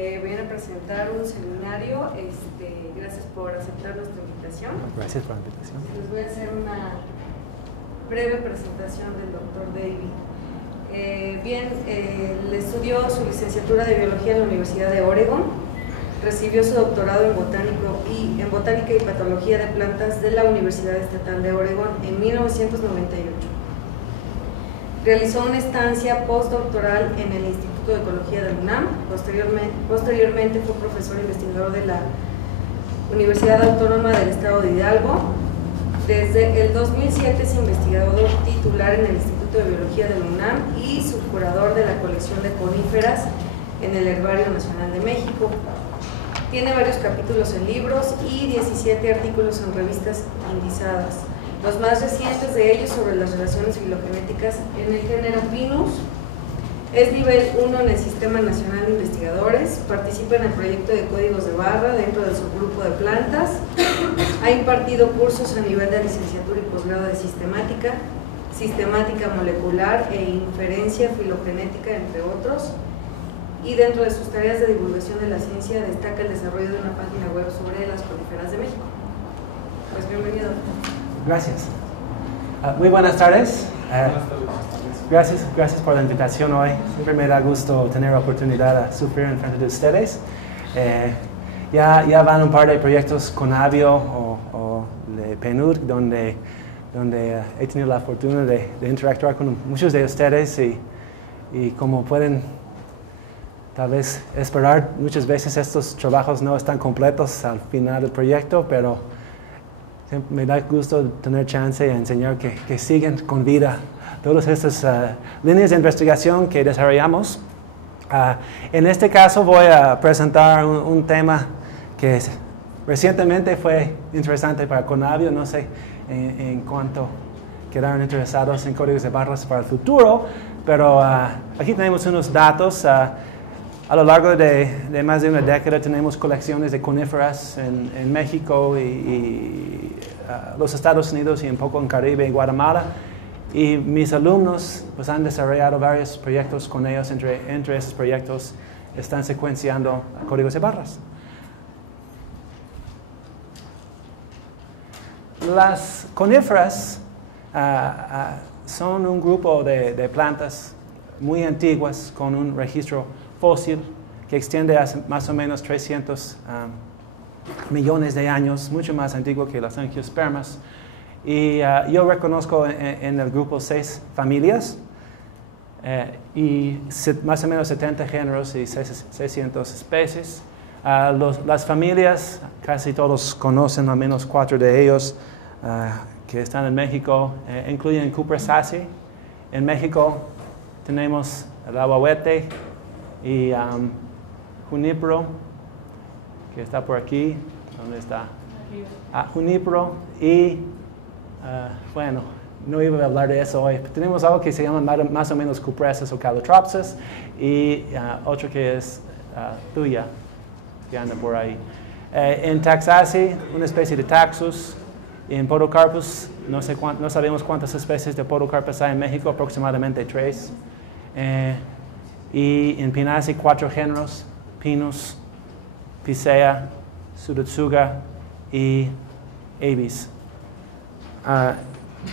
Viene a presentar un seminario. Gracias por aceptar nuestra invitación. Gracias por la invitación. Les voy a hacer una breve presentación del doctor David. Él estudió su licenciatura de Biología en la Universidad de Oregon, recibió su doctorado en Botánica y Patología de Plantas de la Universidad Estatal de Oregon en 1998. Realizó una estancia postdoctoral en el Instituto de Ecología del UNAM. Posteriormente fue profesor investigador de la Universidad Autónoma del Estado de Hidalgo. Desde el 2007 es investigador titular en el Instituto de Biología del UNAM y subcurador de la colección de coníferas en el Herbario Nacional de México. Tiene varios capítulos en libros y 17 artículos en revistas indizadas. Los más recientes de ellos sobre las relaciones filogenéticas en el género Pinus. Es nivel 1 en el Sistema Nacional de Investigadores, participa en el proyecto de códigos de barra dentro del subgrupo de plantas, ha impartido cursos a nivel de licenciatura y posgrado de sistemática molecular e inferencia filogenética, entre otros, y dentro de sus tareas de divulgación de la ciencia destaca el desarrollo de una página web sobre las coníferas de México. Pues bienvenido. Gracias. Muy buenas tardes. Gracias por la invitación hoy. Siempre me da gusto tener la oportunidad de sufrir en frente de ustedes. Ya van un par de proyectos con Avio o de PNUD donde he tenido la fortuna de interactuar con muchos de ustedes y como pueden tal vez esperar, muchas veces estos trabajos no están completos al final del proyecto, pero me da gusto tener chance de enseñar que siguen con vida todas estas líneas de investigación que desarrollamos. En este caso voy a presentar un tema que recientemente fue interesante para Conavio, no sé en cuánto quedaron interesados en códigos de barras para el futuro, pero aquí tenemos unos datos. A lo largo de más de una década tenemos colecciones de coníferas en México y los Estados Unidos y un poco en Caribe y Guatemala. Y mis alumnos pues, han desarrollado varios proyectos con ellos. Entre esos proyectos están secuenciando códigos de barras. Las coníferas son un grupo de plantas muy antiguas con un registro fósil que extiende hace más o menos 300 millones de años, mucho más antiguo que las angiospermas. Y yo reconozco en el grupo 6 familias y más o menos 70 géneros y 600 especies. Las familias, casi todos conocen al menos 4 de ellos que están en México, incluyen Cupressaceae. En México tenemos el aguahuete y Junípero, que está por aquí. ¿Dónde está? Junípero y, bueno, no iba a hablar de eso hoy. Tenemos algo que se llama más o menos Cupressus o Calotropsis y otro que es Thuya, que anda por ahí. En Taxaceae, una especie de Taxus. En Podocarpus, no sabemos cuántas especies de Podocarpus hay en México, aproximadamente 3. Y en Pinaceae 4 géneros, Pinus, Picea, Pseudotsuga y Abies.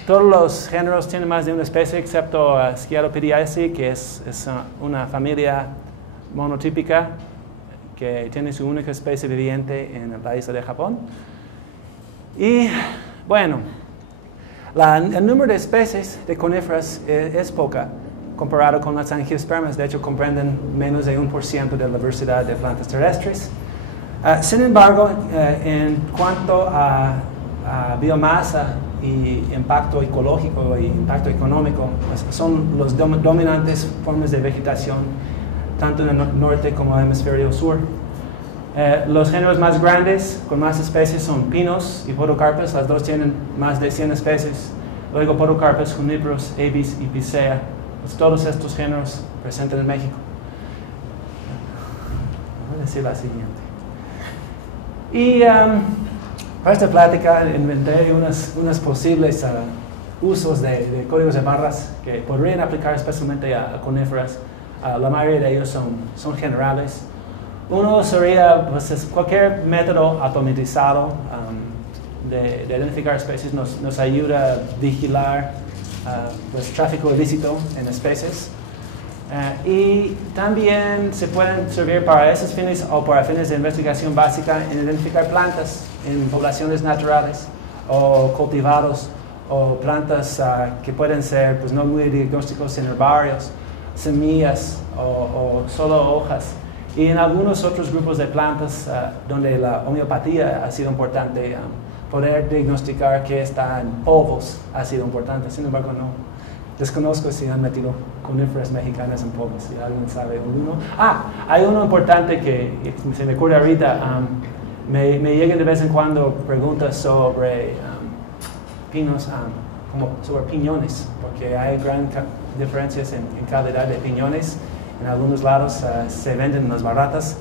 Todos los géneros tienen más de una especie, excepto Scialopediaceae, que es una familia monotípica que tiene su única especie viviente en la isla de Japón. Y bueno, el número de especies de coníferas es poca comparado con las angiospermas. De hecho, comprenden menos de 1% de la diversidad de plantas terrestres. Sin embargo, en cuanto a biomasa y impacto ecológico y impacto económico, pues son los dominantes formas de vegetación, tanto en el norte como en el hemisferio sur. Los géneros más grandes, con más especies, son Pinus y Podocarpus. Las dos tienen más de 100 especies. Luego Podocarpus, Juníperos, Abies y Picea. Pues todos estos géneros presentes en México. Voy a decir la siguiente. Y para esta plática inventé unos posibles usos de códigos de barras que podrían aplicar especialmente a coníferas. La mayoría de ellos son generales. Uno sería pues, cualquier método automatizado de identificar especies nos ayuda a vigilar pues, tráfico ilícito en especies. Y también se pueden servir para esos fines o para fines de investigación básica en identificar plantas en poblaciones naturales o cultivados o plantas que pueden ser pues, no muy diagnósticos en herbarios, semillas o solo hojas. Y en algunos otros grupos de plantas donde la homeopatía ha sido importante, poder diagnosticar que está en polvos ha sido importante. Sin embargo, no desconozco si han metido coníferas mexicanas en polvos, si alguien sabe uno. Hay uno importante que se me ocurre ahorita. Me llegan de vez en cuando preguntas sobre pinos, como sobre piñones, porque hay gran diferencias en calidad de piñones. En algunos lados se venden las baratas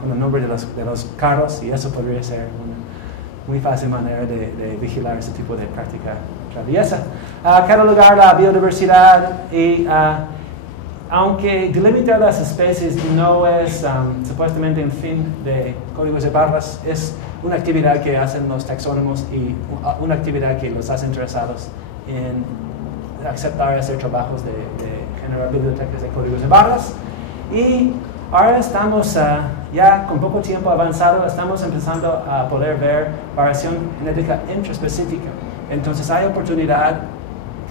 con el nombre de los carros y eso podría ser una muy fácil manera de vigilar ese tipo de práctica traviesa. Cada lugar, la biodiversidad y aunque delimitar las especies no es supuestamente un fin de códigos de barras, es una actividad que hacen los taxónomos y una actividad que los hace interesados en aceptar y hacer trabajos de generar bibliotecas de códigos de barras. Y ahora estamos ya con poco tiempo avanzado, estamos empezando a poder ver variación genética intraespecífica. Entonces hay oportunidad,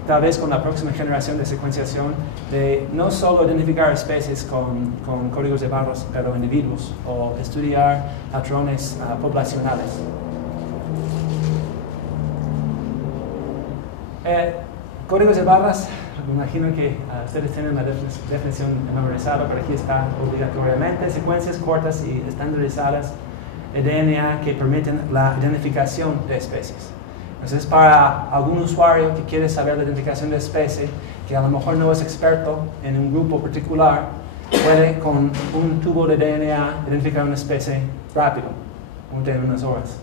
tal vez con la próxima generación de secuenciación, de no solo identificar especies con códigos de barras, pero individuos, o estudiar patrones poblacionales. Códigos de barras, me imagino que ustedes tienen la definición memorizada, pero aquí está obligatoriamente: secuencias cortas y estandarizadas de DNA que permiten la identificación de especies. Entonces, para algún usuario que quiere saber la identificación de especie, que a lo mejor no es experto en un grupo particular, puede con un tubo de DNA identificar una especie rápido, en unas horas,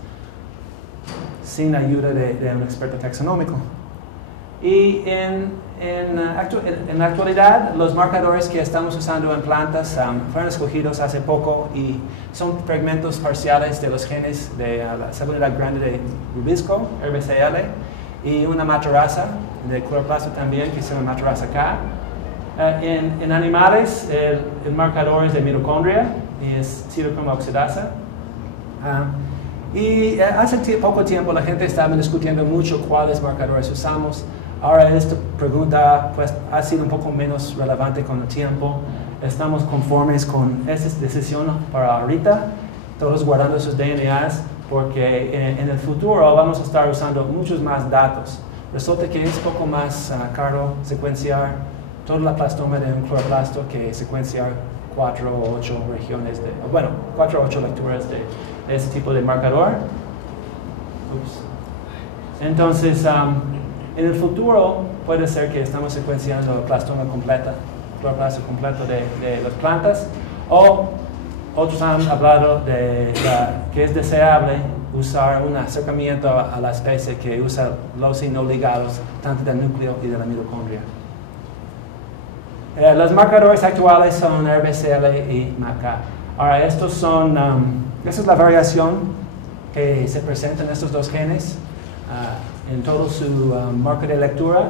sin ayuda de un experto taxonómico. Y en la actualidad, los marcadores que estamos usando en plantas fueron escogidos hace poco y son fragmentos parciales de los genes de la célula grande de Rubisco, RBCL, y una matarasa de cloroplasto también, que se llama matarasa K. En animales, el marcador es de mitocondria y es citocromo oxidasa. Y hace poco tiempo la gente estaba discutiendo mucho cuáles marcadores usamos. Ahora esta pregunta pues, ha sido un poco menos relevante con el tiempo. Estamos conformes con esta decisión para ahorita, todos guardando sus DNAs, porque en el futuro vamos a estar usando muchos más datos. Resulta que es poco más caro secuenciar toda la plastoma de un cloroplasto que secuenciar 4 o 8 regiones, 4 o 8 lecturas de ese tipo de marcador. Entonces, en el futuro puede ser que estamos secuenciando la plastoma completa, cloroplasto completo de las plantas, o otros han hablado de que es deseable usar un acercamiento a la especie que usa los no ligados, tanto del núcleo y de la mitocondria. Los marcadores actuales son RBCL y MACA. Ahora, esta es la variación que se presenta en estos dos genes en todo su marco de lectura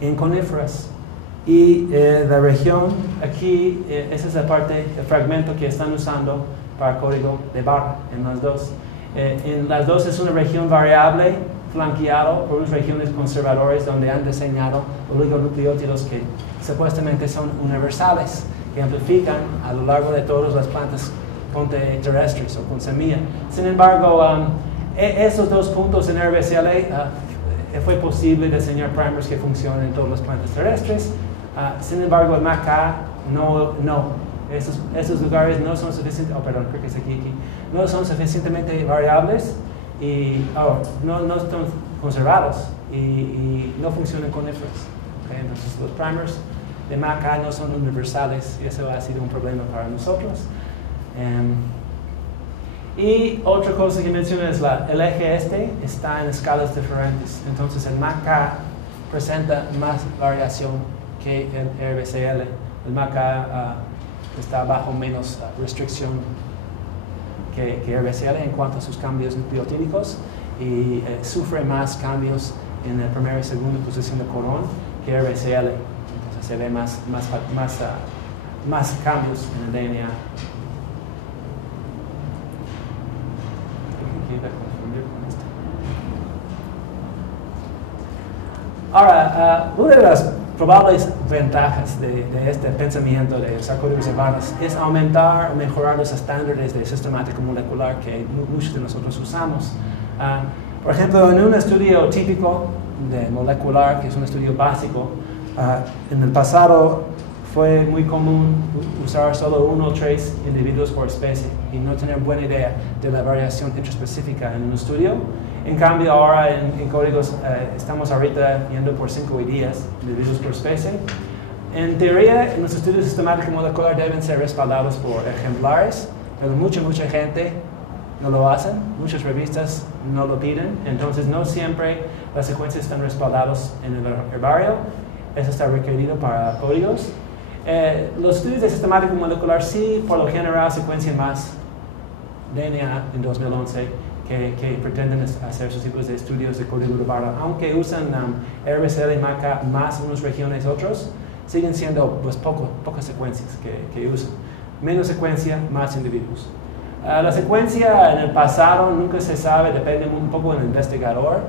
en coníferas. Y la región, aquí, esa es la parte, el fragmento que están usando para código de barra en las dos. En las dos es una región variable, flanqueado por unas regiones conservadores donde han diseñado oligonucleótidos que supuestamente son universales, que amplifican a lo largo de todas las plantas terrestres o con semilla. Sin embargo, esos dos puntos en RBCL fue posible diseñar primers que funcionen en todas las plantas terrestres. Sin embargo, el MACA no. Esos lugares no son no son suficientemente variables y no están conservados y no funcionan con coníferas. Entonces, los primers de MACA no son universales y eso ha sido un problema para nosotros. Y otra cosa que menciono es el eje está en escalas diferentes. Entonces, el MACA presenta más variación que el RBCL. El MACA está bajo menos restricción que RBCL en cuanto a sus cambios nucleotídicos y sufre más cambios en la primera y segunda posición de codón que RBCL. Entonces se ve más cambios en el DNA. Ahora, una de las probables ventajas de este pensamiento de usar códigos de barras es aumentar o mejorar los estándares de sistemática molecular que muchos de nosotros usamos. Por ejemplo, en un estudio típico de molecular, que es un estudio básico, en el pasado fue muy común usar solo 1 o 3 individuos por especie y no tener buena idea de la variación intraespecífica en un estudio. En cambio, ahora en códigos estamos ahorita yendo por 5 y 10 individuos por especie. En teoría, los estudios sistemáticos molecular deben ser respaldados por ejemplares, pero mucha gente no lo hacen, muchas revistas no lo piden, entonces no siempre las secuencias están respaldadas en el herbario. Eso está requerido para códigos. Los estudios de sistemática molecular sí, por lo general, secuencian más DNA en 2011 que pretenden hacer esos tipos de estudios de código de barra. Aunque usan RBCL y MACA más en unas regiones otros, siguen siendo pues, pocas secuencias que usan. Menos secuencia, más individuos. La secuencia en el pasado nunca se sabe, depende un poco del investigador,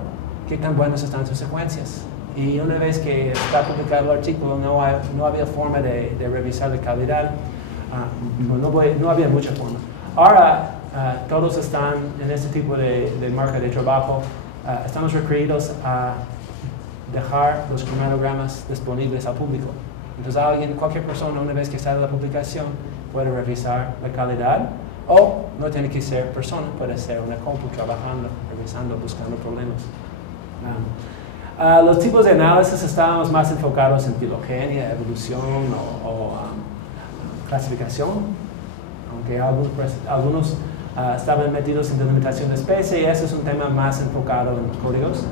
qué tan buenas están sus secuencias. Y una vez que está publicado el artículo, no había forma de revisar la calidad, no había mucha forma. Ahora, todos están en este tipo de marca de trabajo, estamos requeridos a dejar los cromatogramas disponibles al público. Entonces cualquier persona, una vez que sale la publicación, puede revisar la calidad, o no tiene que ser persona, puede ser una compu trabajando, revisando, buscando problemas. Los tipos de análisis estábamos más enfocados en filogenia, evolución o clasificación, aunque algunos estaban metidos en delimitación de especie, y ese es un tema más enfocado en códigos.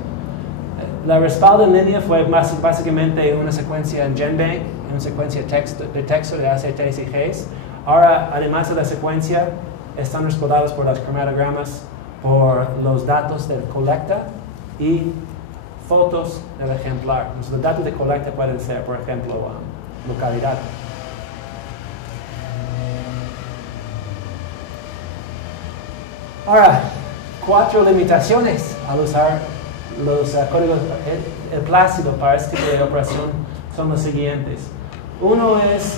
La respaldo en línea fue básicamente una secuencia en GenBank, una secuencia de texto de ACTs y Gs. Ahora, además de la secuencia, están respaldados por los cromatogramas, por los datos del colecta y fotos del ejemplar. Entonces, los datos de colecta pueden ser, por ejemplo, localidad. Ahora, 4 limitaciones al usar los códigos, el plácido para este tipo de operación son los siguientes. Uno es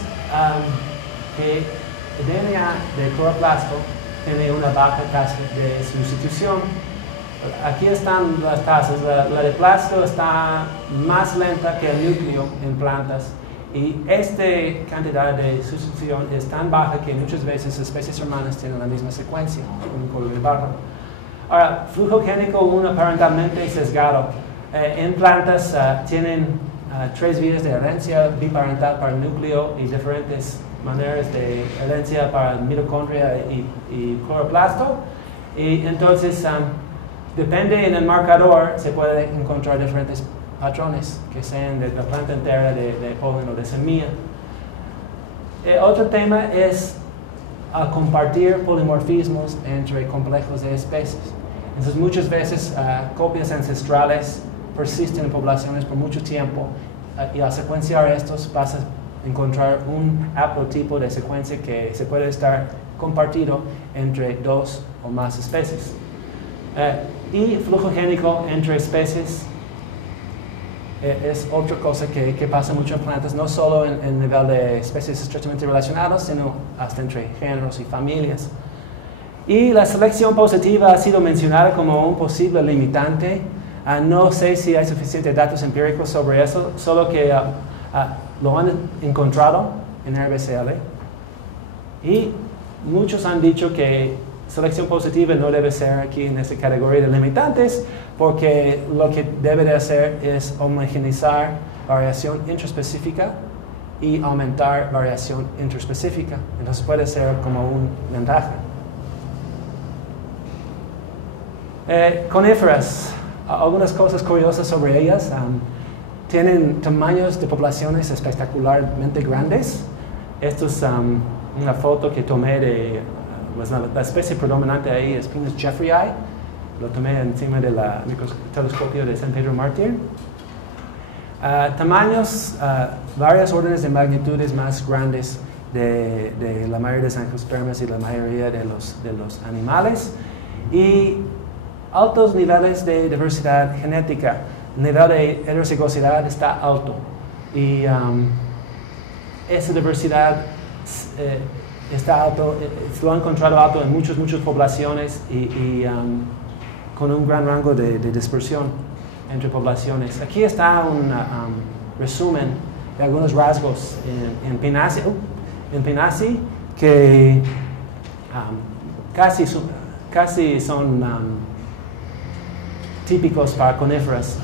que el DNA del cloroplasto tiene una baja tasa de sustitución. Aquí están las tasas. La de plácido está más lenta que el núcleo en plantas. Y esta cantidad de sustitución es tan baja que muchas veces especies hermanas tienen la misma secuencia, un código de barra. Ahora, flujo génico parentalmente sesgado. En plantas tienen 3 vías de herencia biparental para el núcleo y diferentes maneras de herencia para mitocondria y cloroplasto. Y entonces, depende en el marcador, se puede encontrar diferentes patrones que sean de la planta entera, de polen o de semilla. Otro tema es compartir polimorfismos entre complejos de especies. Entonces muchas veces copias ancestrales persisten en poblaciones por mucho tiempo y al secuenciar estos vas a encontrar un haplotipo de secuencia que se puede estar compartido entre 2 o más especies. Y flujo génico entre especies es otra cosa que pasa mucho en plantas, no solo en el nivel de especies estrechamente relacionadas, sino hasta entre géneros y familias. Y la selección positiva ha sido mencionada como un posible limitante. No sé si hay suficientes datos empíricos sobre eso, solo que lo han encontrado en RBCL. Y muchos han dicho que selección positiva no debe ser aquí en esa categoría de limitantes, porque lo que debe de hacer es homogeneizar variación intraspecífica y aumentar variación interespecífica. Entonces puede ser como una ventaja. Coníferas, algunas cosas curiosas sobre ellas. Tienen tamaños de poblaciones espectacularmente grandes. Estos una foto que tomé de la especie predominante ahí es Pinus jeffreyi. Lo tomé encima del telescopio de San Pedro Mártir. Tamaños, varias órdenes de magnitudes más grandes de la mayoría de los angiospermas y la mayoría de los animales. Y altos niveles de diversidad genética. El nivel de heterocigosidad está alto. Y esa diversidad está alto, lo han encontrado alto en muchas poblaciones y con un gran rango de dispersión entre poblaciones. Aquí está un resumen de algunos rasgos en Pinacea que casi son típicos para coníferas.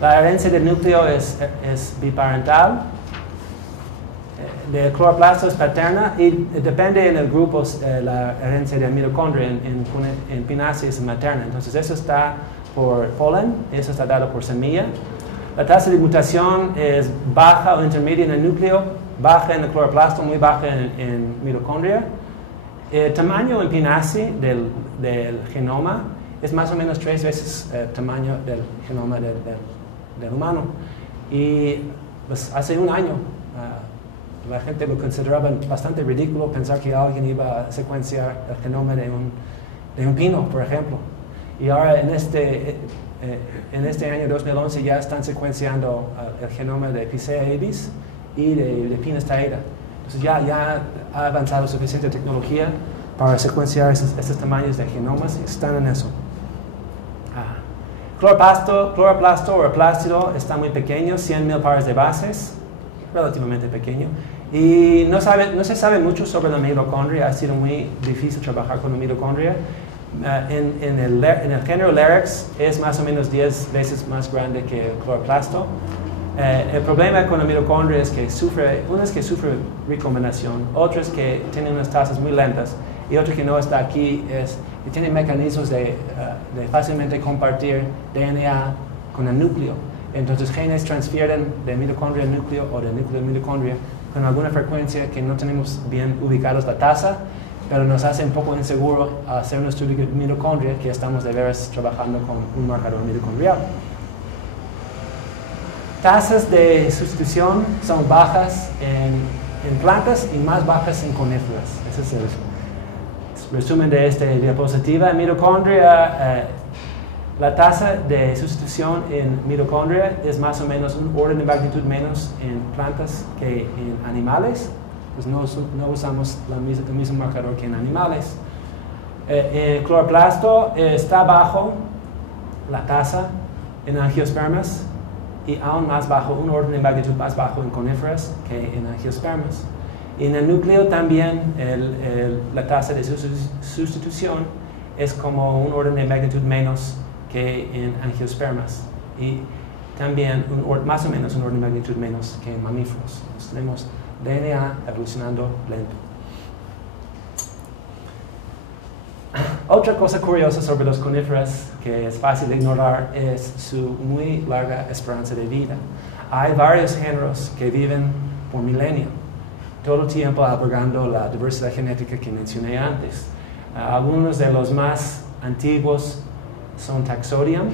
La herencia del núcleo es biparental. El cloroplasto es paterna y depende en el grupo la herencia de mitocondria. En Pinacea es materna. Entonces eso está por polen, eso está dado por semilla. La tasa de mutación es baja o intermedia en el núcleo, baja en el cloroplasto, muy baja en mitocondria. El tamaño en Pinacea del genoma es más o menos 3 veces el tamaño del genoma del humano. Y pues, hace un año la gente lo consideraba bastante ridículo pensar que alguien iba a secuenciar el genoma de un pino, por ejemplo. Y ahora en este año 2011 ya están secuenciando el genoma de Picea avis y de Pinus taeda. Entonces ya ha avanzado suficiente tecnología para secuenciar estos tamaños de genomas y están en eso. Cloroplasto o plástido está muy pequeño, 100.000 pares de bases, relativamente pequeño. Y no se sabe mucho sobre la mitocondria, ha sido muy difícil trabajar con la mitocondria. En el género Larex es más o menos 10 veces más grande que el cloroplasto. El problema con la mitocondria es que sufre recombinación, otras que tienen unas tasas muy lentas y otra que no está aquí es que tiene mecanismos de fácilmente compartir DNA con el núcleo. Entonces genes transfieren de mitocondria al núcleo o del núcleo a mitocondria con alguna frecuencia que no tenemos bien ubicados la tasa, pero nos hace un poco inseguro hacer un estudio de mitocondria que estamos de veras trabajando con un marcador mitocondrial. Tasas de sustitución son bajas en plantas y más bajas en coníferas. Ese es el resumen de esta diapositiva. En mitocondria, la tasa de sustitución en mitocondria es más o menos un orden de magnitud menos en plantas que en animales. Pues no usamos el mismo marcador que en animales. El cloroplasto está bajo la tasa en angiospermas y aún más bajo, un orden de magnitud más bajo en coníferas que en angiospermas. Y en el núcleo también la tasa de sustitución es como un orden de magnitud menos que en angiospermas y también más o menos un orden de magnitud menos que en mamíferos. Entonces, tenemos DNA evolucionando lento. Otra cosa curiosa sobre los coníferas que es fácil de ignorar es su muy larga esperanza de vida. Hay varios géneros que viven por milenio, todo el tiempo albergando la diversidad genética que mencioné antes. Algunos de los más antiguos son Taxodium.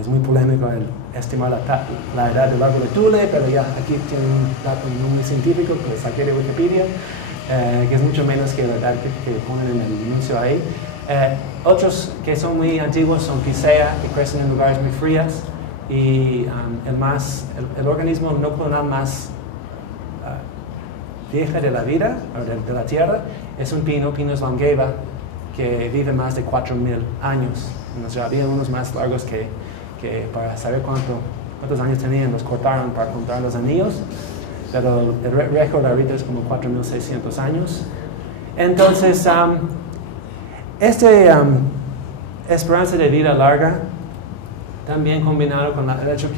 Es muy polémico el estimar la edad del árbol de Thule, pero ya aquí tiene un dato muy científico que saqué de Wikipedia, que es mucho menos que la edad que ponen en el anuncio ahí. Otros que son muy antiguos son Picea, que crecen en lugares muy fríos, y el organismo no clonal más vieja de la vida, o de la Tierra, es un Pinus longeva, que vive más de 4.000 años. Entonces, había unos más largos que para saber cuántos años tenían, los cortaron para contar los anillos, pero el récord ahorita es como 4.600 años. Entonces, esperanza de vida larga, también combinado con el hecho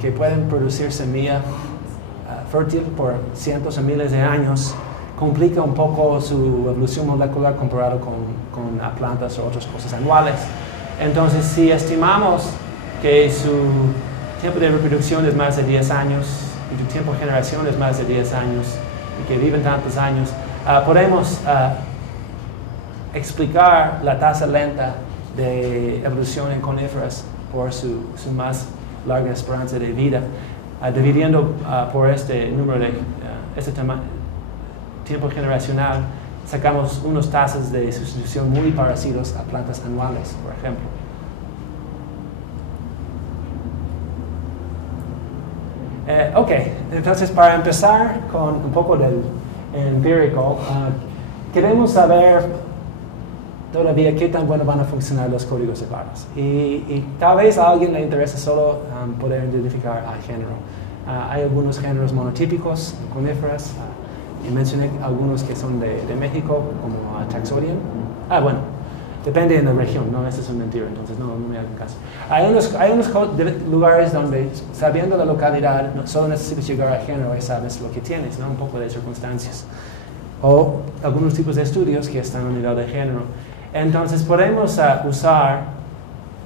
que pueden producir semilla fértil por cientos o miles de años, complica un poco su evolución molecular comparado con plantas o otras cosas anuales. Entonces, si estimamos que su tiempo de reproducción es más de 10 años y su tiempo de generación es más de 10 años, y que viven tantos años, podemos explicar la tasa lenta de evolución en coníferas por su más larga esperanza de vida, dividiendo por este número de tiempo generacional, sacamos unos tasas de sustitución muy parecidos a plantas anuales, por ejemplo. Ok, entonces para empezar con un poco del empírico, queremos saber todavía qué tan bueno van a funcionar los códigos de barras. Y tal vez a alguien le interesa solo poder identificar al género. Hay algunos géneros monotípicos, coníferas, y mencioné algunos que son de México, como Taxodium. Bueno, depende de la región, no, eso es una mentira, entonces no me hagan caso. Hay unos lugares donde, sabiendo la localidad, no solo necesitas llegar al género y sabes lo que tienes, ¿no? Un poco de circunstancias. O algunos tipos de estudios que están a nivel de género. Entonces podemos usar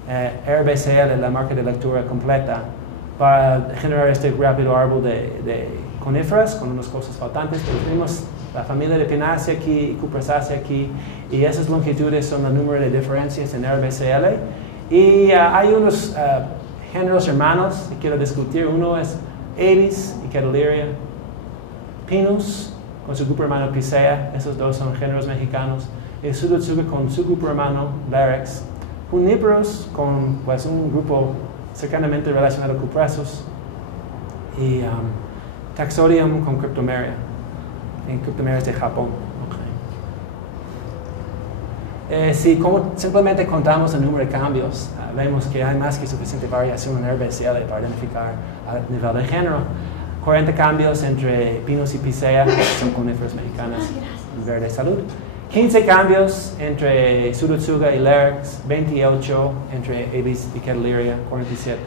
RBCL, la marca de lectura completa, para generar este rápido árbol de coníferas con unas cosas faltantes, pero tenemos la familia de Pinaceae aquí y Cupressaceae aquí, y esas longitudes son el número de diferencias en RBCL. Y hay unos géneros hermanos que quiero discutir. Uno es Aedes y Cataleria, Pinus con su grupo hermano Picea, esos dos son géneros mexicanos, y Pseudotsuga con su grupo hermano Larex, Juniperus con pues, un grupo cercanamente relacionado a Cupressus, y Taxodium con Cryptomeria. En Cryptomeria es de Japón. Okay. Si simplemente contamos el número de cambios, vemos que hay más que suficiente variación en RBCL para identificar al nivel de género. 40 cambios entre Pinus y Picea, que son coníferas mexicanas, verde salud. 15 cambios entre Pseudotsuga y Larex, 28 entre Aedes y Cataleria, 47.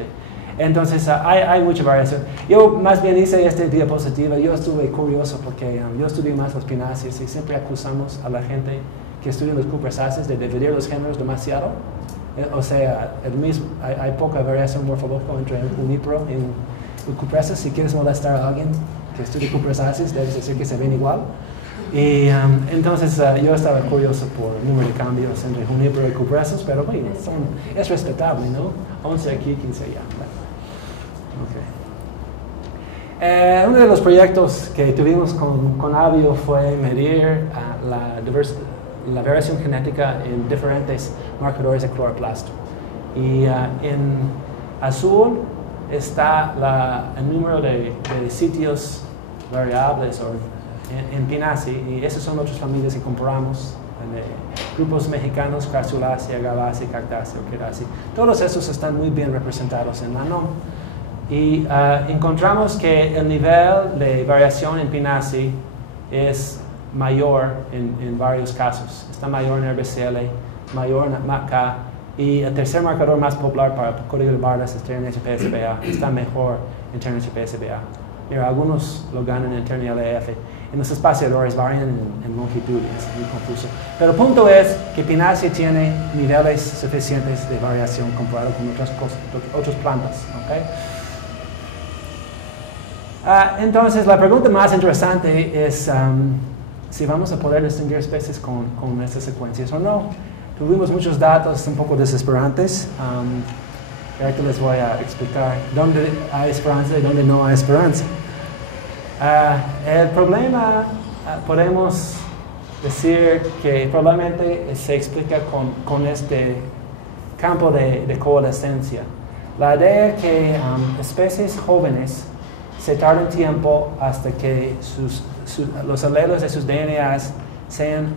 Entonces hay mucha variación. Yo más bien hice esta diapositiva, yo estuve curioso porque yo estudié más los Pinaceae y siempre acusamos a la gente que estudia los Cupressaceae de dividir los géneros demasiado. O sea, hay poca variación morfológica entre un Junípero y un Cupressus. Si quieres molestar a alguien que estudia Cupressaceae, debes decir que se ven igual. Y entonces yo estaba curioso por el número de cambios entre Junípero y Cupressus, pero bueno, es respetable, ¿no? 11 aquí, 15 allá. Okay. Uno de los proyectos que tuvimos con Avio fue medir la variación genética en diferentes marcadores de cloroplasto. Y en azul está el número de sitios variables en Pinaceae, y esas son otras familias que comparamos, de grupos mexicanos, Crassulaceae, Agabaceae, Cactaceae, Queraceae. Todos esos están muy bien representados en la NOM. Y encontramos que el nivel de variación en Pinaceae es mayor en varios casos. Está mayor en RBCL, mayor en MACA, y el tercer marcador más popular para el código de barras es TRNH-PSBA. Está mejor en TRNH-PSBA. Mira, algunos lo ganan en TRNLF. En los espaciadores varían en longitud, es muy confuso. Pero el punto es que Pinaceae tiene niveles suficientes de variación comparado con otras plantas. ¿Okay? Entonces, la pregunta más interesante es si vamos a poder distinguir especies con estas secuencias o no. Tuvimos muchos datos un poco desesperantes. Ahorita les voy a explicar dónde hay esperanza y dónde no hay esperanza. El problema, podemos decir que probablemente se explica con este campo de coalescencia. La idea es que especies jóvenes se tardan tiempo hasta que los alelos de sus DNAs sean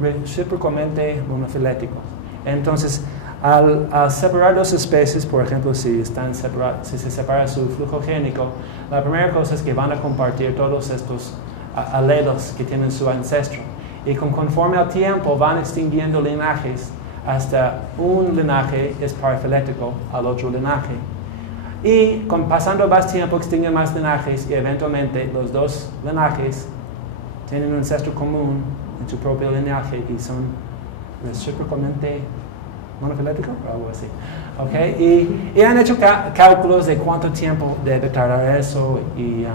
recíprocamente monofiléticos. Entonces, al separar dos especies, por ejemplo, si se separa su flujo génico, la primera cosa es que van a compartir todos estos alelos que tienen su ancestro. Y conforme al tiempo van extinguiendo linajes hasta un linaje es parafilético al otro linaje. Y pasando más tiempo extinguen más linajes y eventualmente los dos linajes tienen un ancestro común en su propio linaje y son recíprocamente monofilético o algo así. Okay. Y han hecho cálculos de cuánto tiempo debe tardar eso y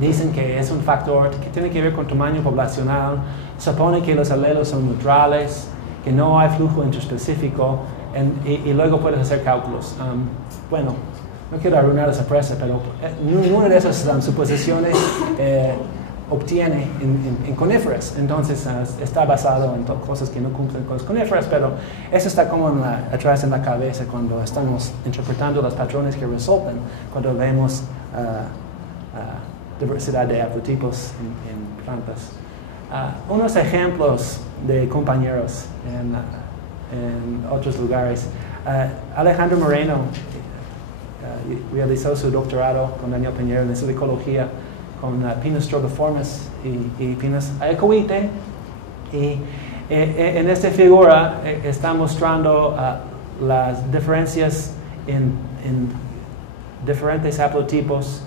dicen que es un factor que tiene que ver con tamaño poblacional, supone que los alelos son neutrales, que no hay flujo interespecífico, y luego puedes hacer cálculos. Bueno, no quiero arruinar la sorpresa, pero ninguna de esas suposiciones obtiene en coníferas. Entonces está basado en cosas que no cumplen con las coníferas, pero eso está como atrás en la cabeza cuando estamos interpretando los patrones que resultan cuando vemos diversidad de haplotipos en plantas. Unos ejemplos de compañeros en otros lugares. Alejandro Moreno realizó su doctorado con Daniel Piñero en ecología con Pinus strobiformis y Pinus ayacuite. Y en esta figura está mostrando las diferencias en diferentes haplotipos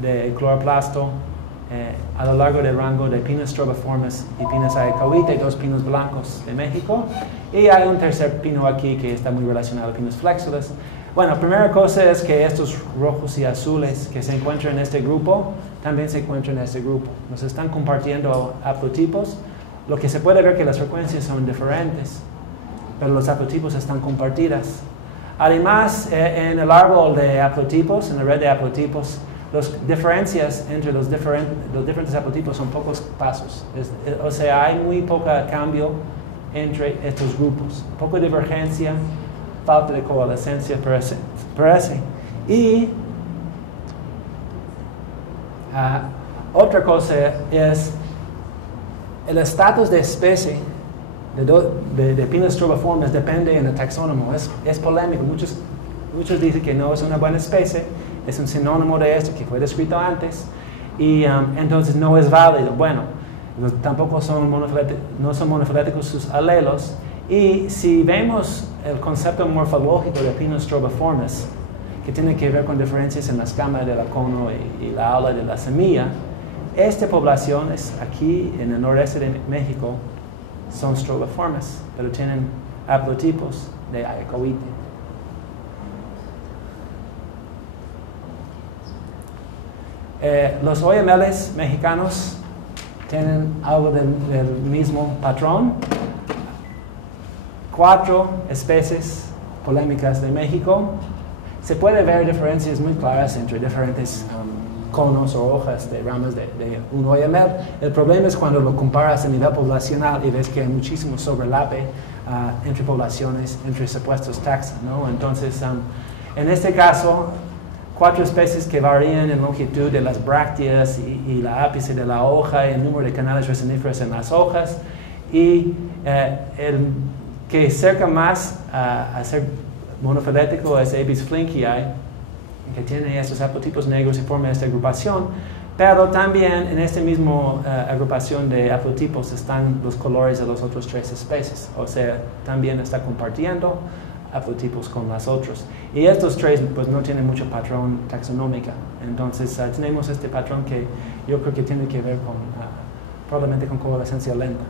de chloroplasto a lo largo del rango de Pinus strobiformis y Pinus ayacuite, dos pinos blancos de México. Y hay un tercer pino aquí que está muy relacionado, Pinus flexilis. Bueno, la primera cosa es que estos rojos y azules que se encuentran en este grupo, también se encuentran en este grupo. Nos están compartiendo haplotipos. Lo que se puede ver que las frecuencias son diferentes, pero los haplotipos están compartidas. Además, en el árbol de haplotipos, en la red de haplotipos, las diferencias entre los diferentes haplotipos son pocos pasos. O sea, hay muy poco cambio entre estos grupos. Poca divergencia, falta de coalescencia parece. Y otra cosa es el estatus de especie de Pinus strobiformis depende en el taxónomo. Es polémico. Muchos dicen que no es una buena especie, es un sinónimo de esto que fue descrito antes, y entonces no es válido. Bueno, tampoco no son monofiléticos sus alelos, y si vemos el concepto morfológico de Pinus strobiformis, que tiene que ver con diferencias en las cámaras del cono y la aula de la semilla, estas poblaciones aquí en el noreste de México son strobiformes, pero tienen haplotipos de ayacuite. Los OMLs mexicanos tienen algo del mismo patrón. 4 especies polémicas de México. Se puede ver diferencias muy claras entre diferentes conos o hojas de ramas de un OML. El problema es cuando lo comparas a nivel poblacional y ves que hay muchísimo sobrelape entre poblaciones, entre supuestos taxa, ¿no? Entonces, en este caso, 4 especies que varían en longitud de las brácteas y la ápice de la hoja, y el número de canales resiníferos en las hojas, y el que cerca más a ser monofilético es Abies flinkii, que tiene estos haplotipos negros y forma esta agrupación, pero también en esta misma agrupación de haplotipos están los colores de las otras 3 especies, o sea, también está compartiendo haplotipos con las otras. Y estos 3 pues no tienen mucho patrón taxonómico, entonces tenemos este patrón que yo creo que tiene que ver con, probablemente con coalescencia lenta.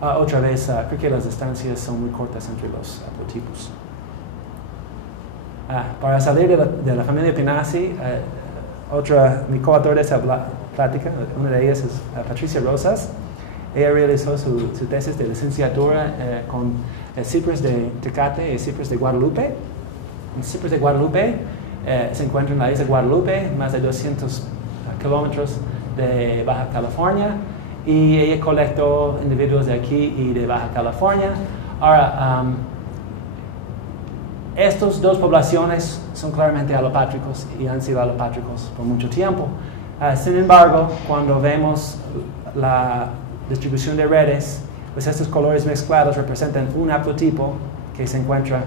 Otra vez, creo que las distancias son muy cortas entre los haplotipos. Para salir de la familia Pinaceae, mi coautor de esa plática, una de ellas es Patricia Rosas. Ella realizó su tesis de licenciatura con el Cypress de Tecate y el Cypress de Guadalupe. El Cypress de Guadalupe se encuentra en la isla de Guadalupe, más de 200 kilómetros de Baja California, y ella colectó individuos de aquí y de Baja California. Ahora, estas 2 poblaciones son claramente alopátricos y han sido alopátricos por mucho tiempo. Sin embargo, cuando vemos la distribución de redes, pues estos colores mezclados representan un haplotipo que se encuentra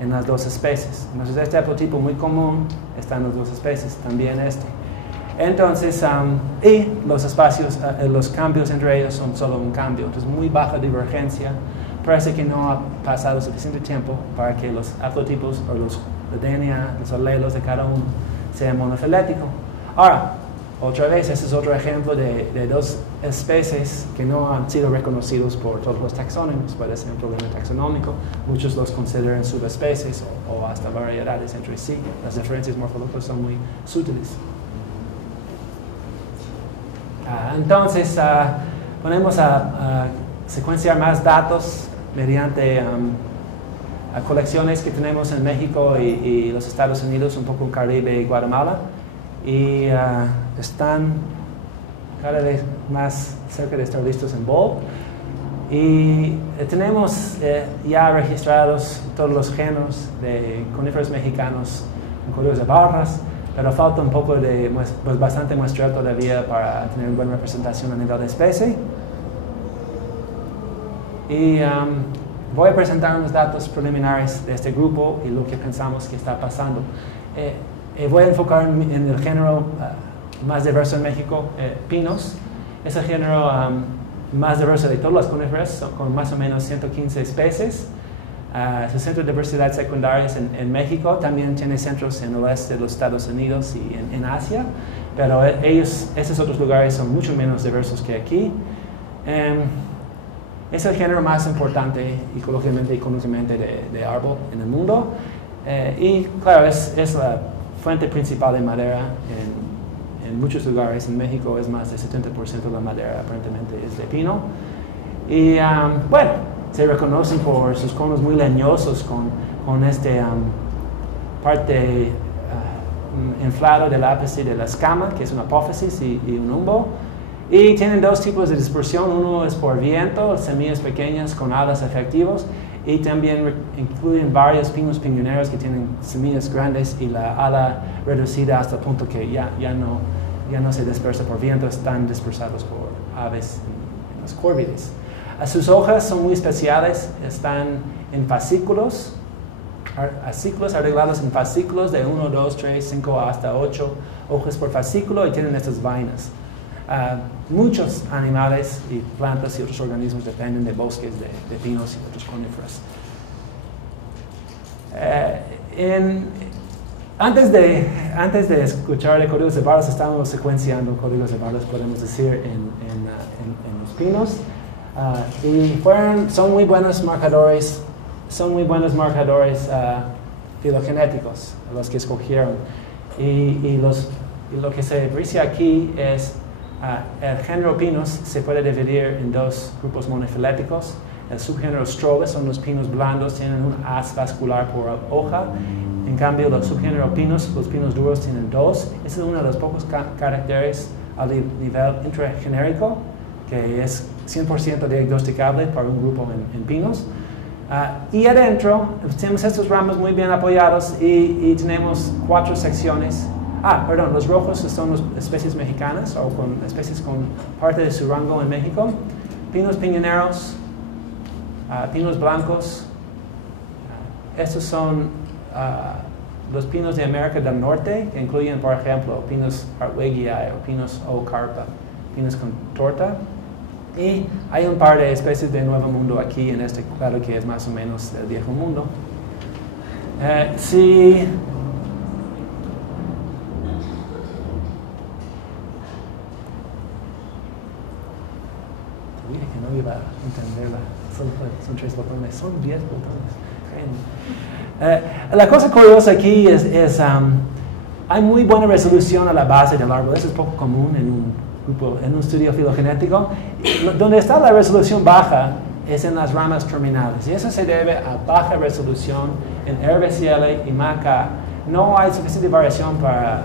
en las 2 especies. Entonces, este haplotipo muy común está en las 2 especies, también este. Entonces, y los espacios, los cambios entre ellos son solo un cambio, entonces muy baja divergencia. Parece que no ha pasado suficiente tiempo para que los haplotipos o los DNA, los alelos de cada uno, sean monofiléticos. Ahora, otra vez, este es otro ejemplo de 2 especies que no han sido reconocidos por todos los taxónomos. Puede ser un problema taxonómico. Muchos los consideran subespecies o hasta variedades entre sí. Las diferencias morfológicas son muy sutiles. Entonces, ponemos a secuenciar más datos mediante a colecciones que tenemos en México y los Estados Unidos, un poco en Caribe y Guatemala, y están cada vez más cerca de estar listos en bulk. Y tenemos ya registrados todos los géneros de coníferas mexicanos en códigos de barras, pero falta un poco de, pues bastante muestreo todavía para tener una buena representación a nivel de especie. Y voy a presentar unos datos preliminares de este grupo y lo que pensamos que está pasando. Voy a enfocar en el género más diverso en México, pinos. Es el género más diverso de todas las coníferas, con más o menos 115 especies. Su centro de diversidad secundarias en México, también tiene centros en el oeste de los Estados Unidos y en Asia, pero esos otros lugares son mucho menos diversos que aquí. Es el género más importante ecológicamente y económicamente de árbol en el mundo. Y claro, es la fuente principal de madera en muchos lugares. En México es más del 70% de la madera aparentemente es de pino. Y bueno, se reconocen por sus conos muy leñosos con este parte inflado del ápice de la escama, que es una apófisis y un umbo. Y tienen dos tipos de dispersión. Uno es por viento, semillas pequeñas con alas efectivas, y también incluyen varios pinos piñoneros que tienen semillas grandes y la ala reducida hasta el punto que ya no se dispersa por viento, están dispersados por aves en los córvides. Sus hojas son muy especiales, están en fascículos, ciclos arreglados en fascículos de 1, 2, 3, 5 hasta 8 hojas por fascículo, y tienen estas vainas. Muchos animales y plantas y otros organismos dependen de bosques de pinos y otros coníferas. Antes de escuchar de códigos de barras, estábamos secuenciando códigos de barras, podemos decir, en los pinos. Y son muy buenos marcadores filogenéticos los que escogieron. Y lo que se aprecia aquí es el género pinos se puede dividir en dos grupos monofiléticos. El subgénero Strobus son los pinos blandos, tienen un haz vascular por hoja. En cambio, los subgénero pinos, los pinos duros, tienen dos. Ese es uno de los pocos caracteres a nivel intragenérico que es 100% diagnosticable para un grupo en pinos. Y adentro tenemos estos ramos muy bien apoyados y tenemos 4 secciones. Perdón, los rojos son las especies mexicanas o especies con parte de su rango en México. Pinos piñoneros, pinos blancos. Estos son los pinos de América del Norte, que incluyen, por ejemplo, pinos hartwigii o pinos o carpa, pinos con torta. Y hay un par de especies de Nuevo Mundo aquí en este cuadro que es más o menos del Viejo Mundo. Que no iba a entenderla, son 3 botones, son 10 botones. La cosa curiosa aquí es hay muy buena resolución a la base del árbol. Eso es poco común en un estudio filogenético. Donde está la resolución baja es en las ramas terminales, y eso se debe a baja resolución en RBCL y MACA. No hay suficiente variación para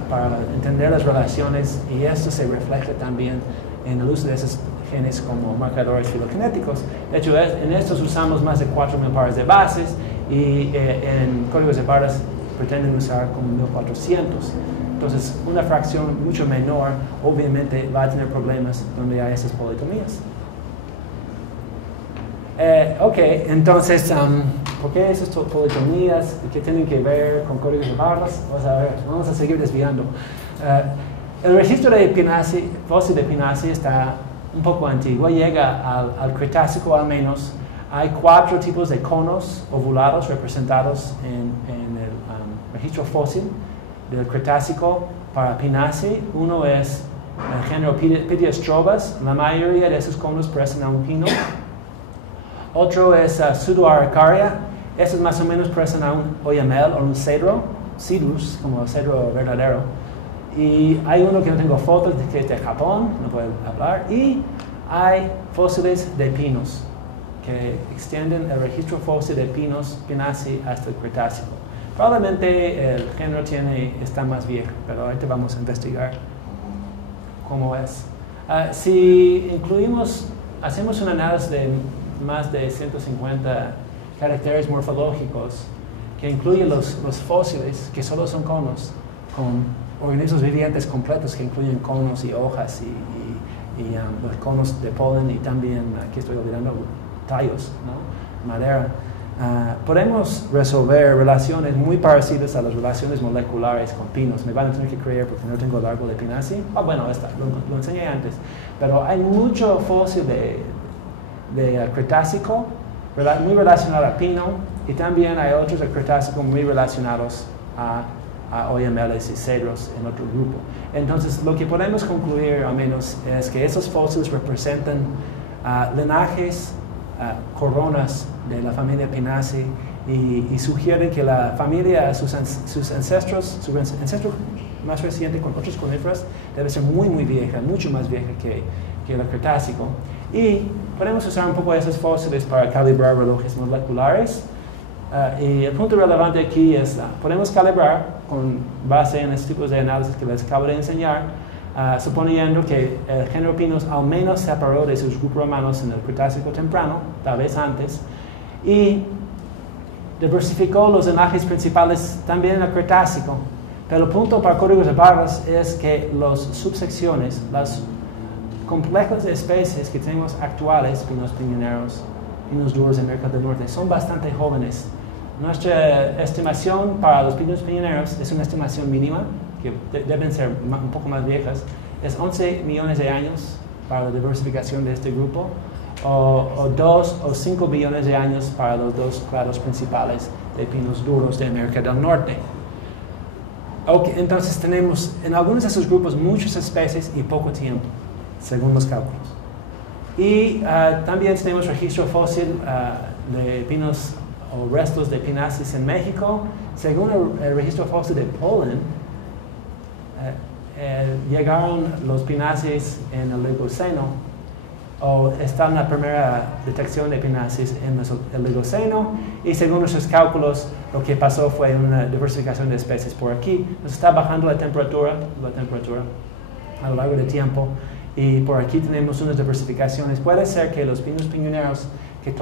entender las relaciones, y esto se refleja también en el uso de esos genes como marcadores filogenéticos. De hecho, en estos usamos más de 4.000 pares de bases, y en códigos de barras pretenden usar como 1.400. Entonces, una fracción mucho menor obviamente va a tener problemas donde hay esas politomías. Entonces, ¿por qué esas politomías? ¿Qué tienen que ver con códigos de barras? Vamos a seguir desviando. El registro de fósil de Pinacea está un poco antiguo, llega al Cretácico al menos. Hay 4 tipos de conos ovulados representados en el registro fósil del Cretácico para Pinacea. Uno es el género Pidiostrobus. La mayoría de esos conos parecen a un pino. Otro es Pseudoaraucaria. Estos más o menos parecen a un oyamel o un cedro, Cedrus, como el cedro verdadero. Y hay uno que no tengo fotos, que es de Japón, no puedo hablar. Y hay fósiles de pinos, que extienden el registro fósil de pinos Pinacea hasta el Cretácico. Probablemente el género está más viejo, pero ahorita vamos a investigar cómo es. Si hacemos un análisis de más de 150 caracteres morfológicos, que incluye los fósiles, que solo son conos, con organismos vivientes completos que incluyen conos y hojas y los conos de polen y también, aquí estoy olvidando, tallos, ¿no? Madera. Podemos resolver relaciones muy parecidas a las relaciones moleculares con pinos. Me van a tener que creer porque no tengo el árbol de Pinacea. Bueno, lo enseñé antes. Pero hay mucho fósil de Cretácico muy relacionado a pino, y también hay otros de Cretácico muy relacionados a OMLs y cedros en otro grupo. Entonces, lo que podemos concluir, al menos, es que esos fósiles representan linajes, coronas de la familia Pinacea, y sugieren que la familia, su ancestro más reciente con otros coníferas debe ser muy, muy vieja, mucho más vieja que el Cretácico. Y podemos usar un poco de esos fósiles para calibrar relojes moleculares. Y el punto relevante aquí es, podemos calibrar con base en estos tipos de análisis que les acabo de enseñar, suponiendo que el género Pinus al menos se separó de sus grupos hermanos en el Cretácico temprano, tal vez antes, y diversificó los linajes principales también en el Cretácico. Pero el punto para códigos de barras es que las subsecciones, las complejos de especies que tenemos actuales, pinos piñoneros, pinos duros de América del Norte, son bastante jóvenes. Nuestra estimación para los pinos piñoneros es una estimación mínima, que deben ser un poco más viejas, es 11 millones de años para la diversificación de este grupo, o 2 o 5 billones de años para los dos clados principales de pinos duros de América del Norte. Okay, entonces tenemos en algunos de esos grupos muchas especies y poco tiempo, según los cálculos. Y también tenemos registro fósil de pinos o restos de Pinacea en México. Según el registro fósil de polen, llegaron los Pinaceas en el Oligoceno, o está en la primera detección de Pinaceas en el Oligoceno, y según nuestros cálculos lo que pasó fue una diversificación de especies por aquí. Nos está bajando la temperatura a lo largo del tiempo, y por aquí tenemos unas diversificaciones. Puede ser que los pinos piñoneros que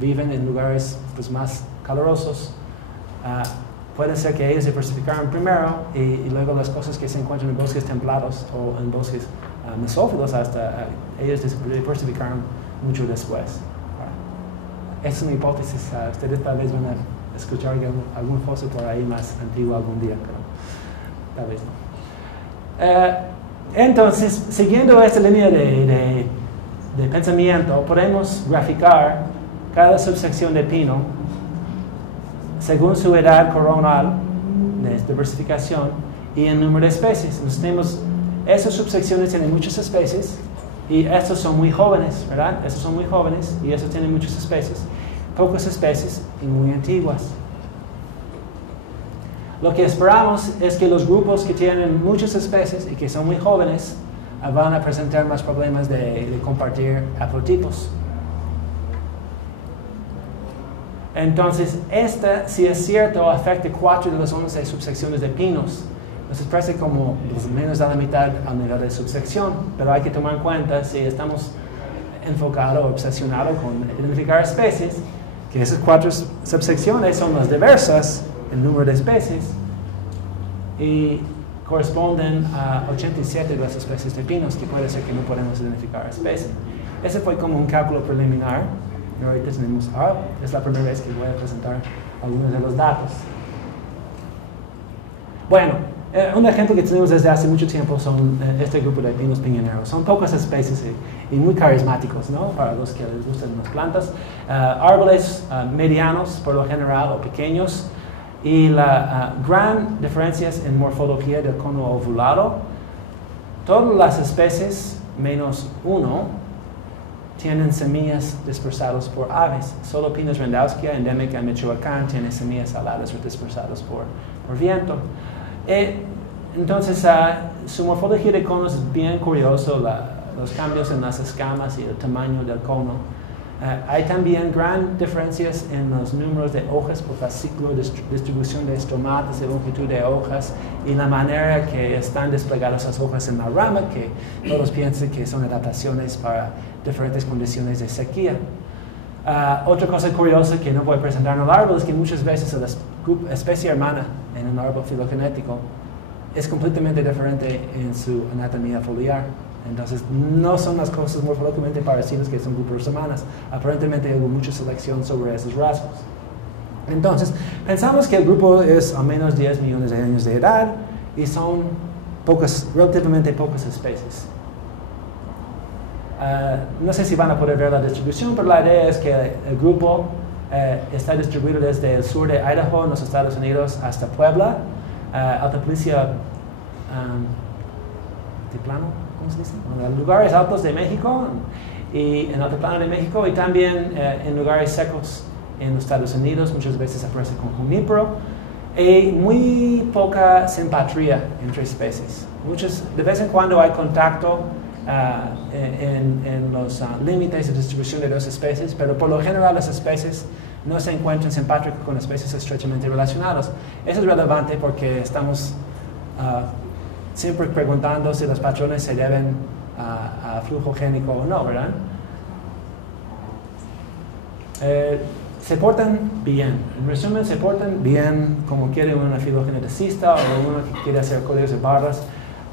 viven en lugares pues, más calurosos, puede ser que ellos diversificaron primero y luego las cosas que se encuentran en bosques templados o en bosques mesófilos, ellos diversificaron mucho después. Es una hipótesis. Ustedes tal vez van a escuchar algún fósil por ahí más antiguo algún día, pero tal vez no. Entonces, siguiendo esta línea de pensamiento, podemos graficar cada subsección de pino según su edad coronal de diversificación y el número de especies. Entonces tenemos, esas subsecciones tienen muchas especies y estos son muy jóvenes, ¿verdad? Estos son muy jóvenes y estos tienen muchas especies, pocas especies y muy antiguas. Lo que esperamos es que los grupos que tienen muchas especies y que son muy jóvenes van a presentar más problemas de compartir haplotipos. Entonces, si es cierto, afecta 4 de las 11 subsecciones de pinos. Entonces, parece como menos de la mitad al nivel de subsección, pero hay que tomar en cuenta si estamos enfocados o obsesionados con identificar especies, que esas 4 subsecciones son las diversas, el número de especies, y corresponden a 87 de las especies de pinos, que puede ser que no podemos identificar especies. Ese fue como un cálculo preliminar. Y ahorita tenemos, es la primera vez que voy a presentar algunos de los datos. Bueno, un ejemplo que tenemos desde hace mucho tiempo son este grupo de pinos piñoneros. Son pocas especies y muy carismáticos, ¿no? Para los que les gustan las plantas. Árboles medianos, por lo general, o pequeños. Y la gran diferencias en morfología del cono ovulado. Todas las especies, menos 1, tienen semillas dispersadas por aves. Solo Pinus rendauskia, endémica en Michoacán, tiene semillas aladas o dispersadas por viento. Entonces, su morfología de conos es bien curioso, los cambios en las escamas y el tamaño del cono. Hay también gran diferencias en los números de hojas por fascículo, distribución de estomatas y longitud de hojas y la manera que están desplegadas las hojas en la rama, que todos piensan que son adaptaciones para diferentes condiciones de sequía. Otra cosa curiosa que no voy a presentar en el árbol es que muchas veces la especie hermana en un árbol filogenético es completamente diferente en su anatomía foliar. Entonces, no son las cosas morfológicamente parecidas que son grupos hermanas. Aparentemente hubo mucha selección sobre esos rasgos. Entonces, pensamos que el grupo es al menos 10 millones de años de edad y son relativamente pocas especies. No sé si van a poder ver la distribución, pero la idea es que el grupo está distribuido desde el sur de Idaho, en los Estados Unidos, hasta Puebla, Altiplano, ¿cómo se dice? En lugares altos de México, y en Altiplano de México, y también en lugares secos en los Estados Unidos, muchas veces aparece con junípero, y muy poca simpatría entre especies. De vez en cuando hay contacto en los límites de distribución de dos especies, pero por lo general las especies no se encuentran simpátricas con especies estrechamente relacionadas. Eso es relevante porque estamos siempre preguntando si los patrones se deben a flujo génico o no, ¿verdad? Se portan bien. En resumen, se portan bien como quiere una filogeneticista o uno que quiere hacer códigos de barras.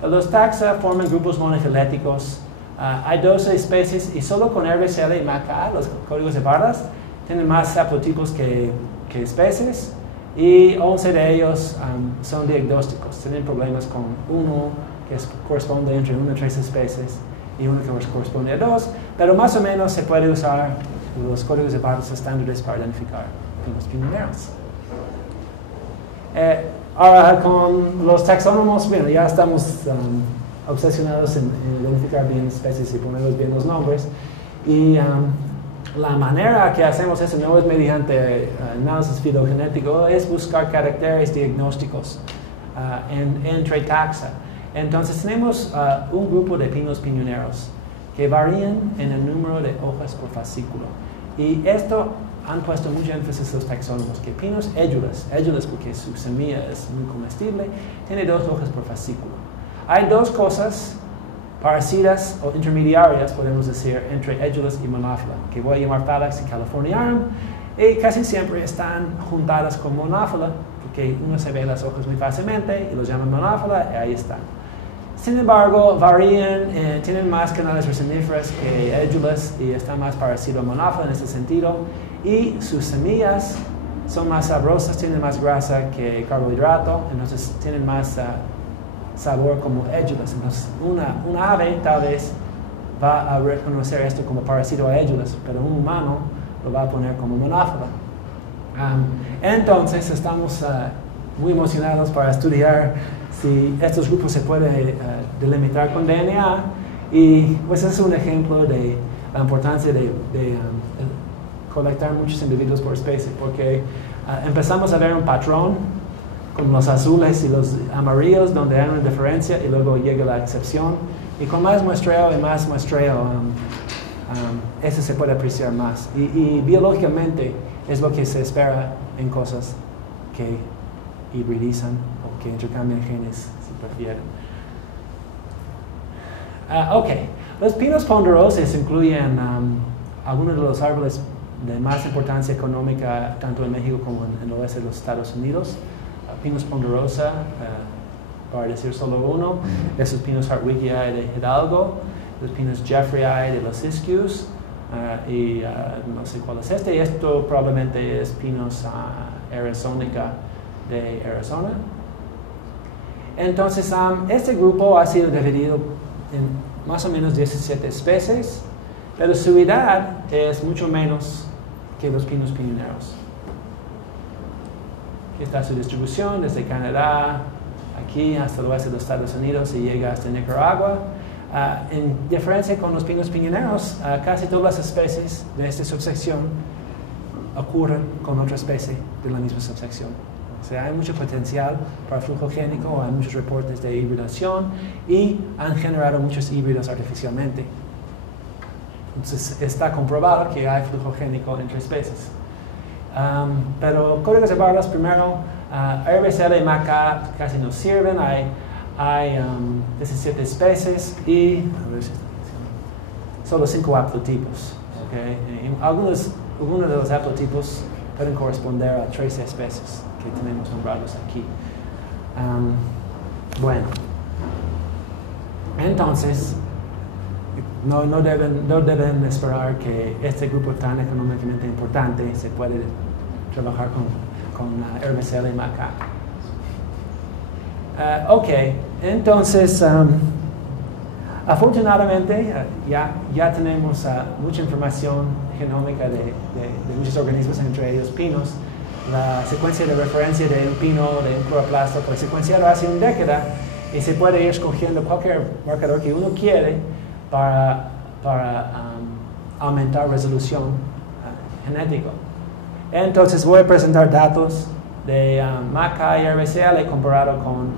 Los taxa forman grupos monofiléticos. Hay 12 especies y solo con RBCL y MACA, los códigos de barras, tienen más haplotipos que especies, y 11 de ellos son diagnósticos. Tienen problemas con uno que corresponde entre 1 y 3 especies y uno que corresponde a 2, pero más o menos se puede usar los códigos de barras estándares para identificar pinos pioneros. Ahora, con los taxónomos, bueno, ya estamos obsesionados en identificar bien especies y ponerles bien los nombres. Y la manera que hacemos eso no es mediante análisis filogenético, es buscar caracteres diagnósticos entre taxa. Entonces tenemos un grupo de pinos piñoneros que varían en el número de hojas por fascículo. Y esto han puesto mucho énfasis los taxónomos, que pinos edulas porque su semilla es muy comestible, tiene 2 hojas por fascículo. Hay 2 cosas parecidas o intermediarias, podemos decir, entre edulas y monófila, que voy a llamar Phalax y Californiarum, y casi siempre están juntadas con monófila, porque uno se ve las hojas muy fácilmente y los llaman monófila, y ahí están. Sin embargo, varían, tienen más canales racemíferas que edulas y están más parecidos a monófila en este sentido, y sus semillas son más sabrosas, tienen más grasa que carbohidrato, entonces tienen más sabor como edulas. Entonces una ave tal vez va a reconocer esto como parecido a edulas, pero un humano lo va a poner como monófila. Entonces estamos muy emocionados para estudiar si estos grupos se pueden delimitar con DNA, y pues es un ejemplo de la importancia de colectar muchos individuos por especie, porque empezamos a ver un patrón con los azules y los amarillos donde hay una diferencia y luego llega la excepción, y con más muestreo eso se puede apreciar más, y biológicamente es lo que se espera en cosas que hibridizan o que intercambian genes, si prefieren. Ok, los pinos ponderosos incluyen algunos de los árboles de más importancia económica tanto en México como en el oeste de los Estados Unidos. Pinus ponderosa, para decir solo uno, esos pinos Hartwigii de Hidalgo, los pinos Jeffreyi de los Isquios, y no sé cuál es este, y esto probablemente es Pinus arizonica de Arizona. Entonces, este grupo ha sido dividido en más o menos 17 especies, pero su edad es mucho menos que los pinos piñoneros. Aquí está su distribución desde Canadá, aquí hasta el oeste de los Estados Unidos y llega hasta Nicaragua. En diferencia con los pinos piñoneros, casi todas las especies de esta subsección ocurren con otra especie de la misma subsección. O sea, hay mucho potencial para flujo génico, hay muchos reportes de hibridación y han generado muchos híbridos artificialmente. Entonces, está comprobado que hay flujo génico entre especies. Pero códigos de barras, primero, RBCL y MACA casi no sirven. Hay 17 especies y a ver si solo 5 haplotipos. Okay. Algunos de los haplotipos pueden corresponder a 13 especies que tenemos nombrados aquí. Bueno, entonces no deben esperar que este grupo tan económicamente importante se puede trabajar con RBCL y MACA. Ok, entonces afortunadamente ya tenemos mucha información genómica de muchos organismos, entre ellos pinos. La secuencia de referencia de un pino, de un chloroplasto, fue secuenciado hace una década y se puede ir escogiendo cualquier marcador que uno quiere para aumentar resolución genética. Entonces voy a presentar datos de MACA y RBCL comparado con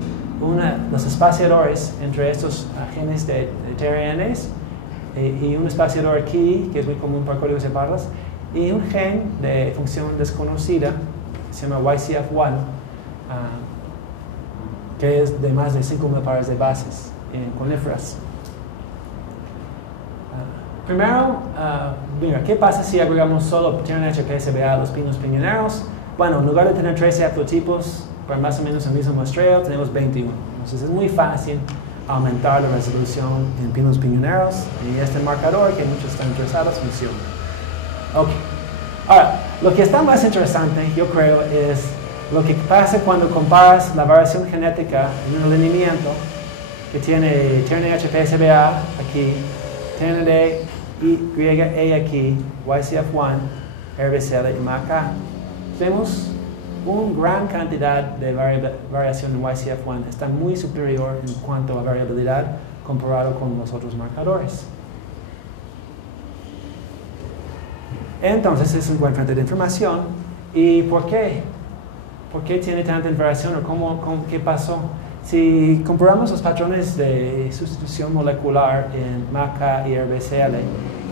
los espaciadores entre estos genes de tRNAs y un espaciador aquí, que es muy común para códigos de barras, y un gen de función desconocida, que se llama YCF1, que es de más de 5.000 pares de bases en coníferas. Primero, mira, ¿qué pasa si agregamos solo tRNA-HPSBA a los pinos piñoneros? Bueno, en lugar de tener 13 haplotipos para más o menos el mismo muestreo, tenemos 21. Entonces es muy fácil aumentar la resolución en pinos piñoneros y este marcador, que muchos están interesados, funciona. Ok. Ahora, lo que está más interesante, yo creo, es lo que pasa cuando comparas la variación genética en un alineamiento que tiene tRNA-HPSBA aquí, tRNA-YA aquí, YCF1, RBCL y MACA. Tenemos una gran cantidad de variación en YCF1. Está muy superior en cuanto a variabilidad comparado con los otros marcadores. Entonces es un buen fuente de información. ¿Y por qué? ¿Por qué tiene tanta variación? ¿O qué pasó? Si comparamos los patrones de sustitución molecular en MACA y RBCL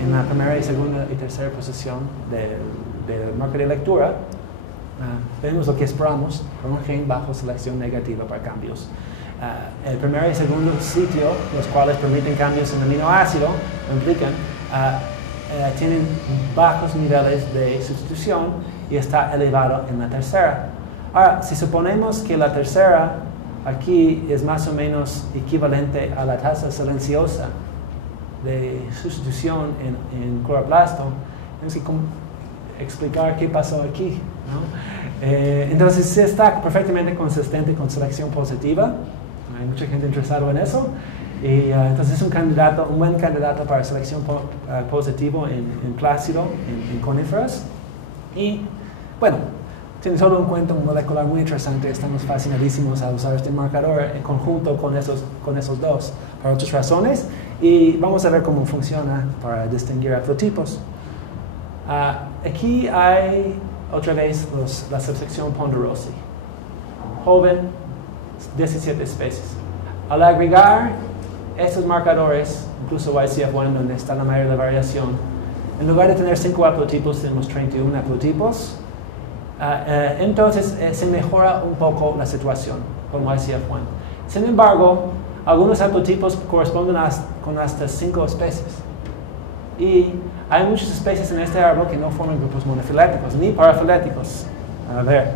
en la primera y segunda y tercera posición del marco de lectura, vemos lo que esperamos con un gen bajo selección negativa para cambios. El primer y segundo sitio, los cuales permiten cambios en aminoácido, implican, tienen bajos niveles de sustitución y está elevado en la tercera. Ahora, si suponemos que la tercera aquí es más o menos equivalente a la tasa silenciosa de sustitución en chloroplasto, tenemos que explicar qué pasó aquí, ¿no? Entonces está perfectamente consistente con selección positiva. Hay mucha gente interesada en eso. Y entonces es un buen candidato para selección positivo en plácido, en coníferas. Y bueno, tiene solo un cuento molecular muy interesante. Estamos fascinadísimos a usar este marcador en conjunto con esos dos, para otras razones. Y vamos a ver cómo funciona para distinguir haplotipos. Aquí hay otra vez la subsección ponderosa. Joven, 17 especies. Al agregar estos marcadores, incluso YCF1, donde está la mayoría de la variación, en lugar de tener 5 haplotipos, tenemos 31 haplotipos. Entonces se mejora un poco la situación con YCF1. Sin embargo, algunos haplotipos corresponden con hasta 5 especies. Y hay muchas especies en este árbol que no forman grupos monofiléticos ni parafiléticos. A ver,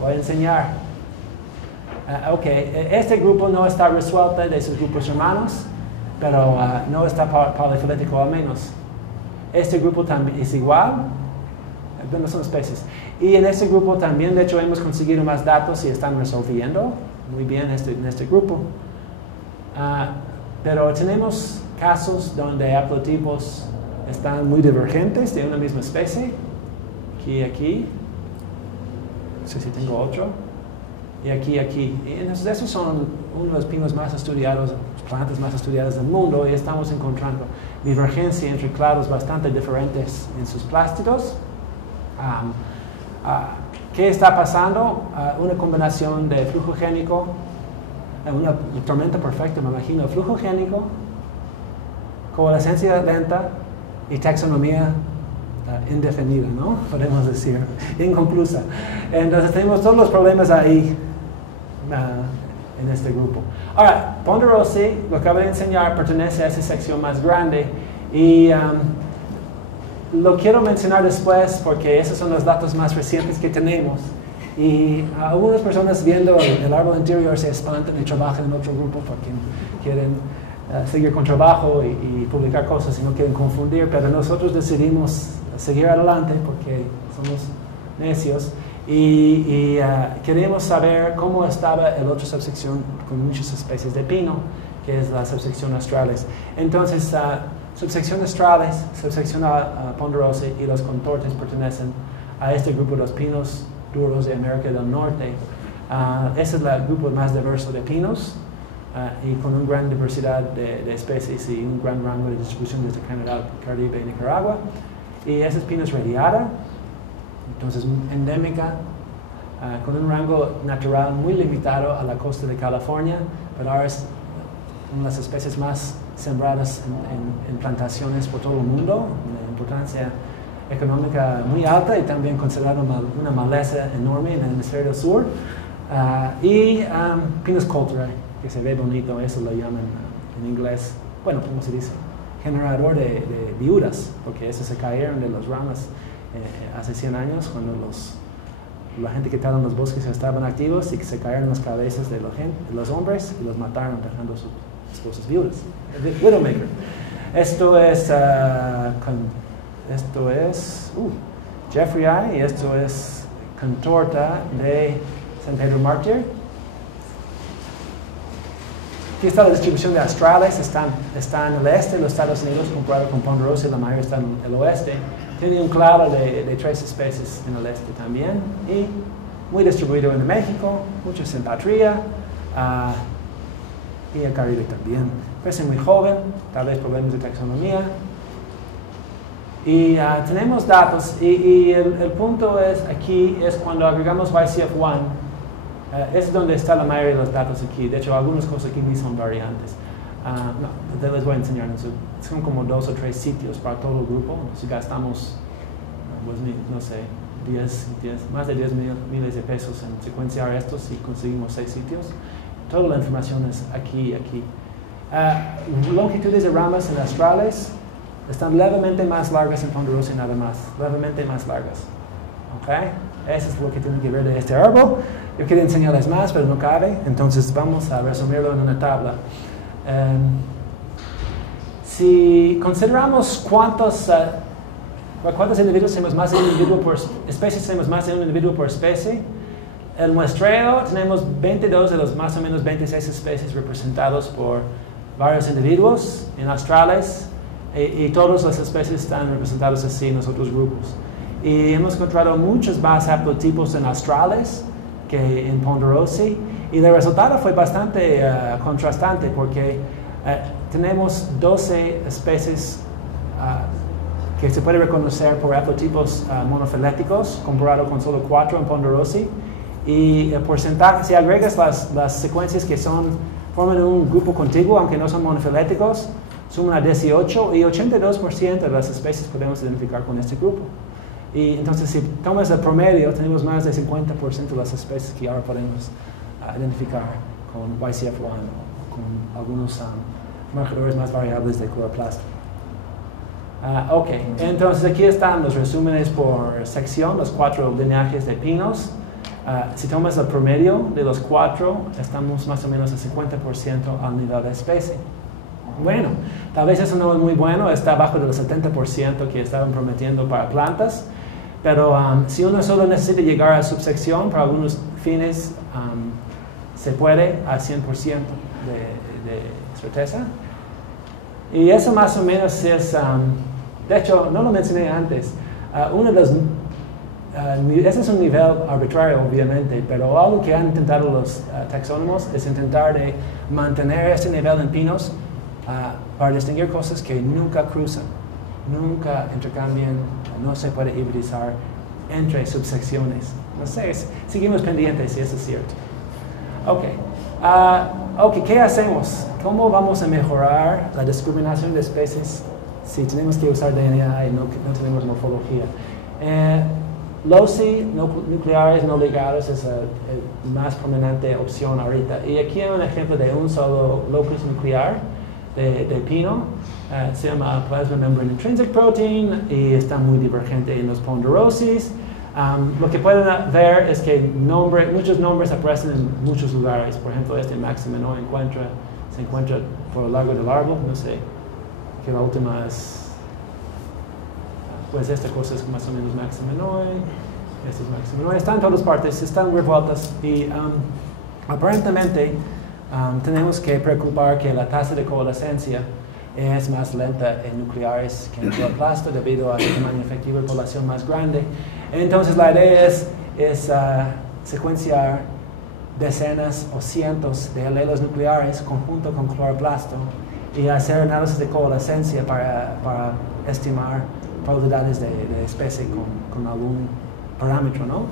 voy a enseñar. Ok, este grupo no está resuelto de sus grupos hermanos, pero no está polifilético al menos. Este grupo también es igual, no son especies. Y en este grupo también, de hecho, hemos conseguido más datos y están resolviendo muy bien en este grupo. Pero tenemos casos donde haplotipos están muy divergentes de una misma especie. Aquí. No sé si tengo otro. Y aquí. Y entonces esos son uno de los pinos más estudiados, plantas más estudiadas del mundo, y estamos encontrando divergencia entre clados bastante diferentes en sus plástidos, ¿Qué está pasando? Una combinación de flujo génico, una tormenta perfecta, me imagino, flujo génico, coalescencia lenta y taxonomía indefinida, ¿no? Podemos decir, inconclusa. Entonces tenemos todos los problemas ahí en este grupo. Ahora, Ponderosi, lo que acabo de enseñar, pertenece a esa sección más grande y lo quiero mencionar después porque esos son los datos más recientes que tenemos. Y algunas personas viendo el árbol anterior se espantan y trabajan en otro grupo porque quieren seguir con trabajo y publicar cosas y no quieren confundir, pero nosotros decidimos seguir adelante porque somos necios y queremos saber cómo estaba la otra subsección con muchas especies de pino, que es la subsección Australis. Entonces, subsección Australis, subsección Ponderosi y los contortes pertenecen a este grupo de los pinos duros de América del Norte. Ese es el grupo más diverso de pinos y con una gran diversidad de especies y un gran rango de distribución desde Canadá, Caribe y Nicaragua. Y esa es Pinus radiata, entonces endémica, con un rango natural muy limitado a la costa de California, pero ahora es una de las especies más sembradas en plantaciones por todo el mundo, una importancia económica muy alta y también considerada una maleza enorme en el hemisferio sur. Y Pinus coulteri, que se ve bonito, eso lo llaman en inglés, bueno, ¿cómo se dice? Generador de viudas, porque esos se cayeron de las ramas hace 100 años cuando la gente que estaba en los bosques estaban activos y que se cayeron las cabezas de los hombres y los mataron dejando sus esposas viudas. Widowmaker. Esto es Jeffrey I y esto es Contorta de San Pedro Mártir. Aquí está la distribución de Australis, está en el este de los Estados Unidos comparado con Ponderosi, la mayoría está en el oeste. Tiene un clado de 3 especies en el este también y muy distribuido en México, muchos en Patria y el Caribe también. Crece muy joven, tal vez problemas de taxonomía. Y tenemos datos y el punto es aquí es cuando agregamos YCF1, es donde está la mayoría de los datos aquí. De hecho, algunas cosas aquí ni son variantes. No, les voy a enseñar. Son como 2 o 3 sitios para todo el grupo. Si gastamos, pues, no sé, más de 10 miles de pesos en secuenciar estos y conseguimos 6 sitios. Toda la información es aquí y aquí. Longitudes de ramas en Australis están levemente más largas en Ponderosi nada más. Levemente más largas. ¿Ok? Eso es lo que tienen que ver de este árbol. Yo quería enseñarles más, pero no cabe. Entonces vamos a resumirlo en una tabla. Si consideramos cuántos individuos tenemos más de un individuo por especie, tenemos más de un individuo por especie. El muestreo tenemos 22 de los más o menos 26 especies representados por varios individuos en Australis y todas las especies están representadas así en los otros grupos. Y hemos encontrado muchos más haplotipos en Australis que en Ponderosi y el resultado fue bastante contrastante porque tenemos 12 especies que se puede reconocer por haplotipos monofiléticos comparado con solo 4 en Ponderosi y el porcentaje, si agregas las secuencias que forman un grupo contiguo aunque no son monofiléticos, suman a 18 y 82% de las especies podemos identificar con este grupo. Y entonces si tomas el promedio, tenemos más del 50% de las especies que ahora podemos identificar con YCF1 o con algunos marcadores más variables de cloroplasto. Ok, entonces aquí están los resúmenes por sección, los 4 lineajes de pinos. Si tomas el promedio de los 4, estamos más o menos al 50% al nivel de especie. Bueno, tal vez eso no es muy bueno, está abajo del 70% que estaban prometiendo para plantas, pero si uno solo necesita llegar a subsección para algunos fines, se puede a 100% de certeza. Y eso más o menos es, de hecho, no lo mencioné antes, ese es un nivel arbitrario obviamente, pero algo que han intentado los taxónomos es intentar de mantener este nivel en pinos para distinguir cosas que nunca cruzan, nunca intercambian, no se puede hibridizar entre subsecciones. No sé, seguimos pendientes si eso es cierto. Ok. Ok, ¿qué hacemos? ¿Cómo vamos a mejorar la discriminación de especies si tenemos que usar DNA y no tenemos morfología? LOCI, nucleares no ligados, es la más prominente opción ahorita. Y aquí hay un ejemplo de un solo locus nuclear de pino. Se llama Plasma Membrane Intrinsic Protein y está muy divergente en los ponderosis. Lo que pueden ver es que muchos nombres aparecen en muchos lugares. Por ejemplo, este Maximino se encuentra por lo largo del árbol. No sé, que la última es... Pues esta cosa es más o menos Maximino. Este es Maximino. Están en todas partes, están revueltas y aparentemente tenemos que preocupar que la tasa de coalescencia es más lenta en nucleares que en cloroplasto debido a su tamaño efectivo y población más grande. Entonces la idea es secuenciar decenas o cientos de alelos nucleares conjunto con cloroplasto y hacer análisis de coalescencia para estimar probabilidades de especie con algún parámetro, ¿no?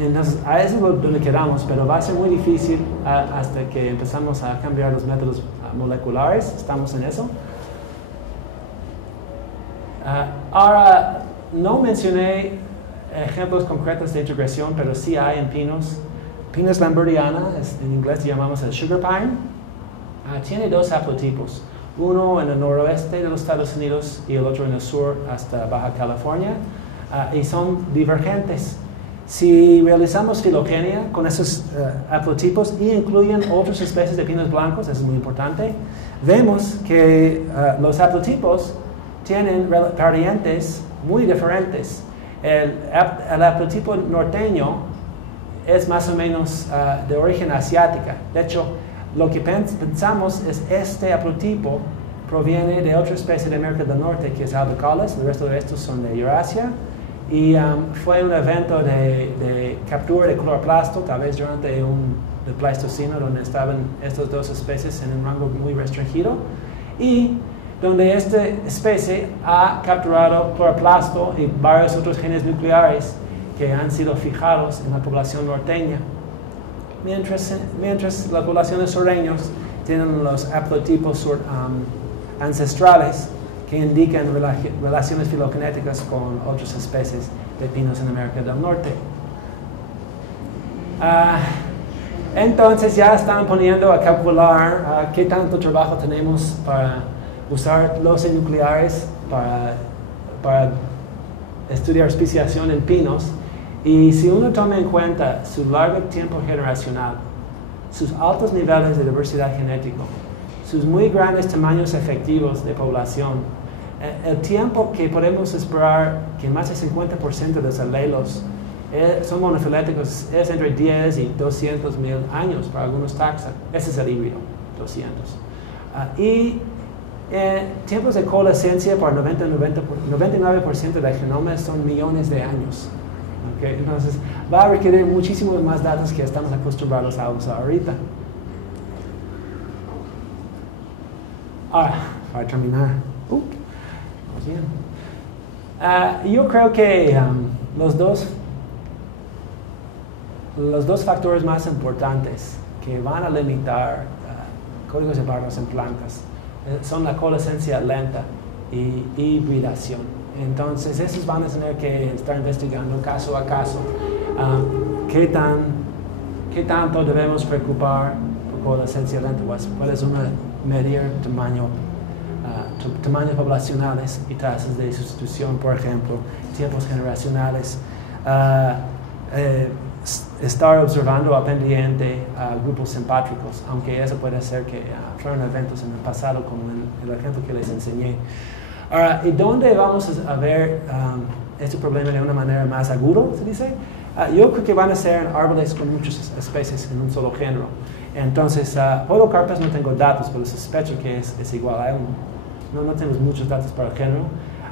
Entonces, a eso es donde quedamos, pero va a ser muy difícil hasta que empezamos a cambiar los métodos moleculares. Estamos en eso. Ahora, no mencioné ejemplos concretos de integración, pero sí hay en pinos. Pinus lambertiana, en inglés llamamos el sugar pine. Tiene dos haplotipos. Uno en el noroeste de los Estados Unidos y el otro en el sur hasta Baja California. Y son divergentes. Si realizamos filogenia con esos haplotipos y incluyen otras especies de pinos blancos, eso es muy importante, vemos que los haplotipos tienen variantes muy diferentes. El haplotipo norteño es más o menos de origen asiática. De hecho, lo que pensamos es este haplotipo proviene de otra especie de América del Norte que es albicales, el resto de estos son de Eurasia. Y fue un evento de captura de cloroplasto, tal vez durante el Pleistoceno, donde estaban estas dos especies en un rango muy restringido, y donde esta especie ha capturado cloroplasto y varios otros genes nucleares que han sido fijados en la población norteña. Mientras las poblaciones sureños tienen los haplotipos ancestrales que indican relaciones filogenéticas con otras especies de pinos en América del Norte. Entonces ya están poniendo a calcular qué tanto trabajo tenemos para usar los nucleares para estudiar especiación en pinos. Y si uno toma en cuenta su largo tiempo generacional, sus altos niveles de diversidad genética, sus muy grandes tamaños efectivos de población, el tiempo que podemos esperar que más del 50% de los alelos son monofiléticos es entre 10 y 200,000 años para algunos taxa. Ese es el híbrido, 200. Y tiempos de coalescencia para 99% del genoma son millones de años. ¿Okay? Entonces va a requerir muchísimos más datos que estamos acostumbrados a usar ahorita. Ahora, para terminar, yo creo que los dos factores más importantes que van a limitar códigos de barras en plantas son la coalescencia lenta y hibridación. Entonces, esos van a tener que estar investigando caso a caso qué tanto debemos preocupar por coalescencia lenta, cuál es una medir tamaños poblacionales y tasas de sustitución, por ejemplo, tiempos generacionales, estar observando a pendiente grupos simpátricos, aunque eso puede ser que fueron eventos en el pasado, como el ejemplo que les enseñé. Ahora, ¿y dónde vamos a ver este problema de una manera más aguda, se dice? Yo creo que van a ser en árboles con muchas especies en un solo género. Entonces, Podocarpus no tengo datos, pero sospecho que es igual a él. No tenemos muchos datos para el género.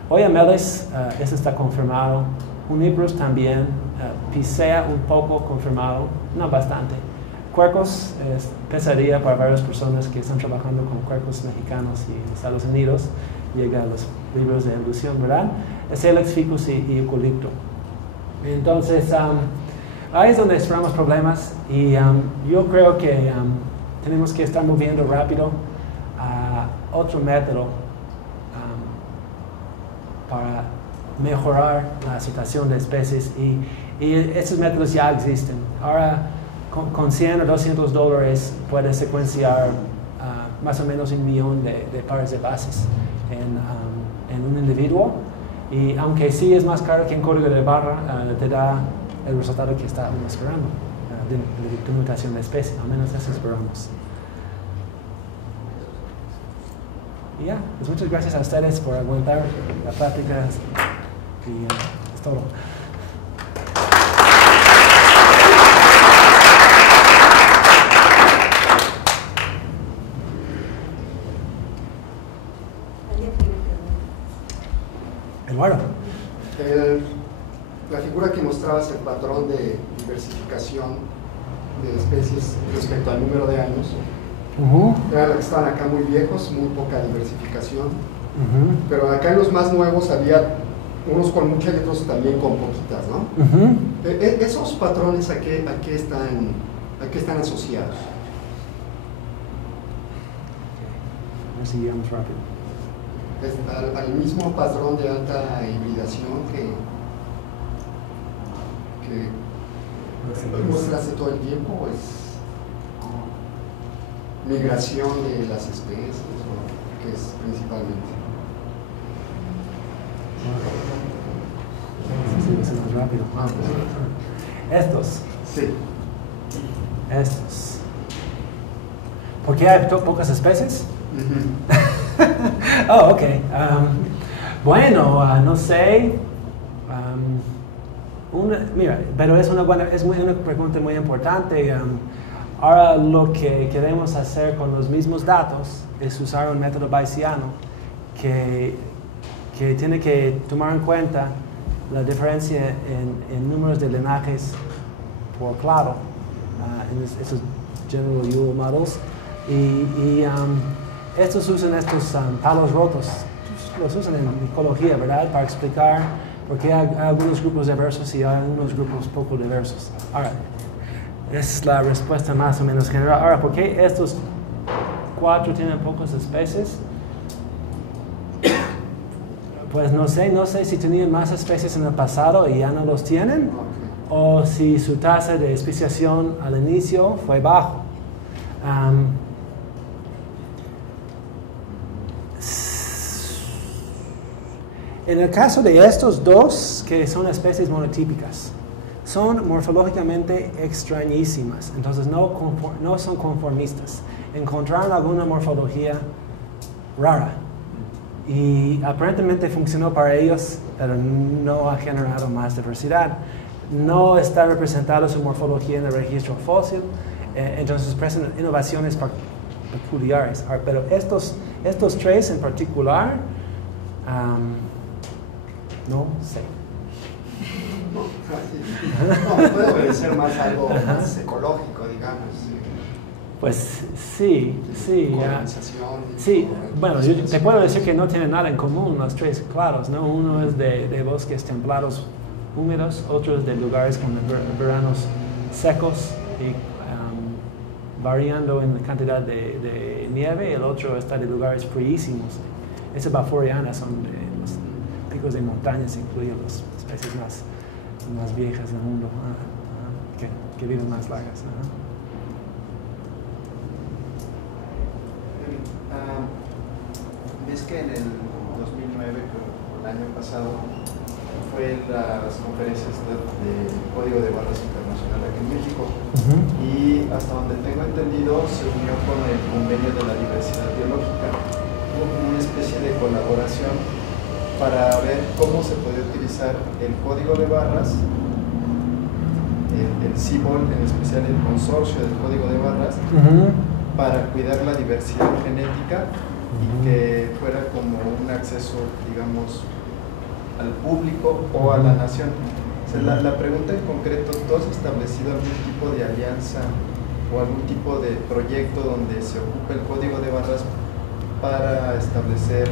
Oyamel,es eso está confirmado. Juniperus también. Picea un poco confirmado, no bastante. Quercus es pesadilla para varias personas que están trabajando con quercus mexicanos y en Estados Unidos. Llega a los libros de evolución, ¿verdad? Salix, ficus y eucalipto. Entonces, ahí es donde esperamos problemas y yo creo que tenemos que estar moviendo rápido a otro método para mejorar la situación de especies y esos métodos ya existen. Ahora, con 100 o 200 dólares puedes secuenciar más o menos 1 millón de pares de bases en un individuo. Y aunque sí es más caro que en código de barra, te da el resultado que estábamos esperando, de mutación de especie, al menos eso esperamos. Y ya, pues muchas gracias a ustedes por aguantar la plática y es todo. Eduardo. La figura que mostrabas, el patrón de diversificación de especies respecto al número de años, era la que estaban acá muy viejos, muy poca diversificación, pero acá en los más nuevos había unos con muchas y otros también con poquitas, ¿no? ¿Esos patrones a qué están asociados? A ver si llegamos rápido. Al mismo patrón de alta hibridación que mostraste todo el tiempo, ¿o es migración de las especies, o qué es principalmente? Sí, más rápido. Estos. Sí. Estos. ¿Por qué hay pocas especies? Oh, ok. Bueno, no sé. Mira, pero es una pregunta muy importante. Ahora lo que queremos hacer con los mismos datos es usar un método bayesiano que tiene que tomar en cuenta la diferencia en números de linajes por clado, en esos General Yule models. Y estos usan estos palos rotos, los usan en ecología, ¿verdad? Para explicar por qué hay algunos grupos diversos y hay algunos grupos poco diversos. Ahora, esa es la respuesta más o menos general. Ahora, ¿por qué estos 4 tienen pocas especies? Pues no sé si tenían más especies en el pasado y ya no los tienen, o si su tasa de especiación al inicio fue bajo. En el caso de estos dos, que son especies monotípicas, son morfológicamente extrañísimas, entonces no son conformistas. Encontraron alguna morfología rara y aparentemente funcionó para ellos, pero no ha generado más diversidad. No está representada su morfología en el registro fósil, entonces presentan innovaciones peculiares. Pero estos 3 en particular, no sé. No, puede obedecer más algo más ecológico, digamos. Pues sí. Sí, bueno, yo te puedo decir que no tienen nada en común los 3 claros, ¿no? Uno es de bosques templados húmedos, otro es de lugares con veranos secos y variando en la cantidad de nieve, el otro está de lugares fríísimos. Esas baforianas son de los picos de montañas, incluyen las especies más viejas del mundo, que viven más largas. Ves que en el 2009, el año pasado, fue las conferencias de Código de Barras Internacional aquí en México, y hasta donde tengo entendido se unió con el convenio de la diversidad biológica. Hubo una especie de colaboración para ver cómo se podía utilizar el código de barras, el CIBOL, en especial el consorcio del código de barras, para cuidar la diversidad genética y que fuera como un acceso, digamos, al público o a la nación. O sea, la pregunta en concreto, ¿tú has establecido algún tipo de alianza o algún tipo de proyecto donde se ocupe el código de barras para establecer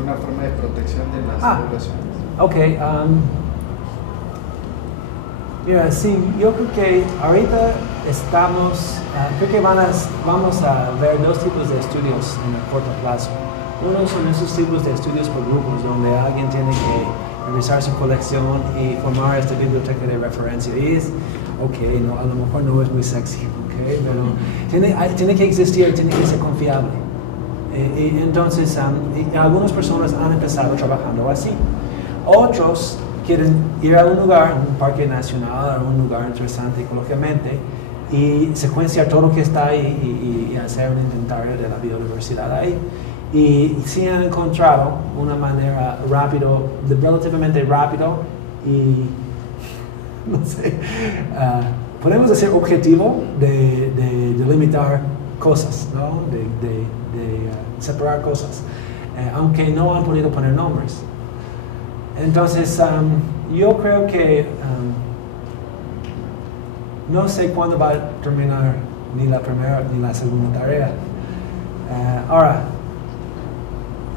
una forma de protección de las poblaciones? Ok. Mira, sí, yo creo que ahorita estamos, creo que vamos a ver dos tipos de estudios en el corto plazo. Uno son esos tipos de estudios por grupos, donde alguien tiene que revisar su colección y formar esta biblioteca de referencia. Y es, ok, no, a lo mejor no es muy sexy, okay, pero tiene que existir, tiene que ser confiable. Y entonces, algunas personas han empezado trabajando así. Otros quieren ir a un lugar, un parque nacional, a un lugar interesante ecológicamente, y secuenciar todo lo que está ahí y hacer un inventario de la biodiversidad ahí. Y sí han encontrado una manera relativamente rápido y, no sé, podemos decir objetivo de delimitar cosas, ¿no? de separar cosas, aunque no han podido poner nombres. Entonces, yo creo que no sé cuándo va a terminar ni la primera ni la segunda tarea. Ahora,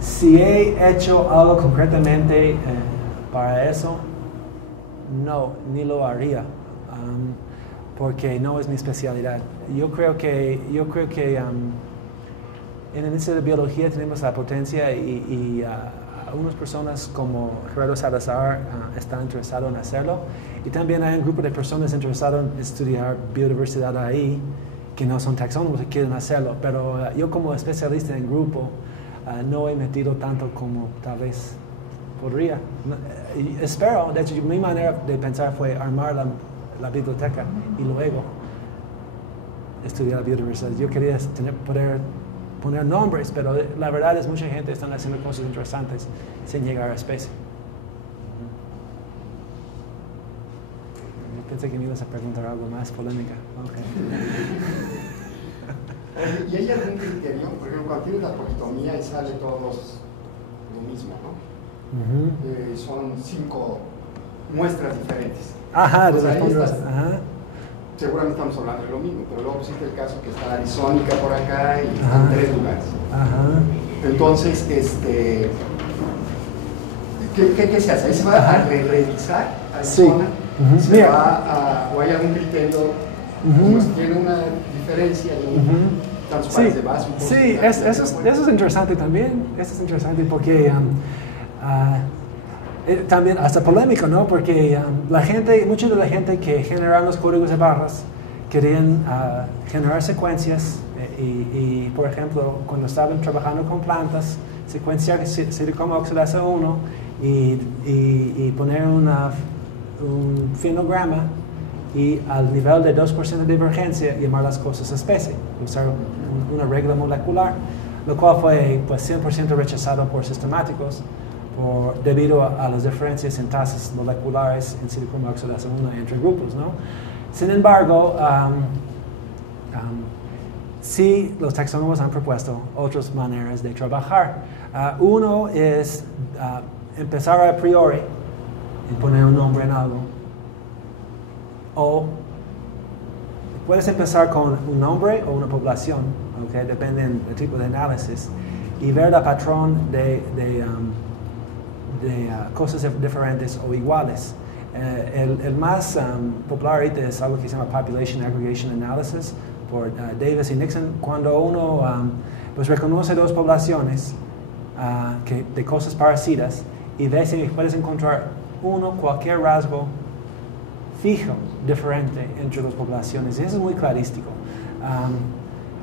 si he hecho algo concretamente para eso, no, ni lo haría, porque no es mi especialidad. Yo creo que en el Instituto de Biología tenemos la potencia y algunas personas como Gerardo Salazar están interesados en hacerlo, y también hay un grupo de personas interesadas en estudiar biodiversidad ahí que no son taxónomos y quieren hacerlo, pero yo como especialista en grupo no he metido tanto como tal vez podría. Espero, de hecho mi manera de pensar fue armar la biblioteca y luego estudiar la biodiversidad. Yo quería poder poner nombres, pero la verdad es mucha gente está haciendo cosas interesantes sin llegar a especie. Yo pensé que me ibas a preguntar algo más polémica. Okay. ¿Y hay algún criterio? Por ejemplo, cuando tienes la politomía y sale todos lo mismo, ¿no? Son 5 muestras diferentes. Ajá, pues ajá. Seguramente estamos hablando de lo mismo, pero luego existe el caso que está arizónica por acá y está en 3 lugares. Ajá. Entonces, ¿qué se hace? ¿Ahí se va a revisar Arizona? Sí. ¿Se va o hay algún criterio? Pues tiene una diferencia de tantos pares de base. Sí, eso es interesante también. Eso es interesante porque también hasta polémico, ¿no? Porque mucha de la gente que generaron los códigos de barras querían generar secuencias y, por ejemplo, cuando estaban trabajando con plantas, secuenciar silicoma oxidasa 1 y poner un fenograma y al nivel de 2% de divergencia llamar las cosas especie, usar una regla molecular, lo cual fue pues 100% rechazado por sistemáticos debido a las diferencias en tasas moleculares en silicoma oxidasa 1 entre grupos, ¿no? Sin embargo, sí los taxónomos han propuesto otras maneras de trabajar. Uno es empezar a priori y poner un nombre en algo. O puedes empezar con un nombre o una población, ¿okay? Depende del tipo de análisis, y ver el patrón de cosas diferentes o iguales. El más popular ahorita es algo que se llama Population Aggregation Analysis por Davis y Nixon, cuando uno pues reconoce 2 poblaciones de cosas parecidas y ve si puedes encontrar cualquier rasgo fijo diferente entre las poblaciones, y eso es muy clarístico.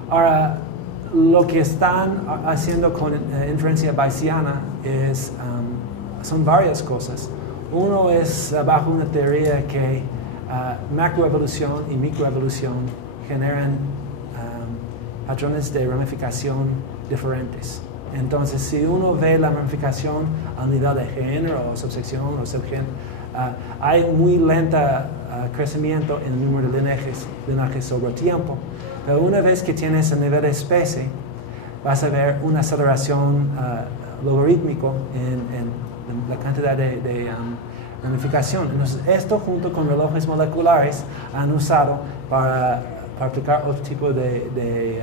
Ahora, lo que están haciendo con inferencia bayesiana son varias cosas. Uno es bajo una teoría que macroevolución y microevolución generan patrones de ramificación diferentes. Entonces, si uno ve la ramificación a nivel de género o subsección o subgénero, hay muy lenta crecimiento en el número de linajes sobre tiempo. Pero una vez que tienes el nivel de especie, vas a ver una aceleración logarítmico en la cantidad de ramificación. Entonces, esto junto con relojes moleculares han usado para aplicar otro tipo de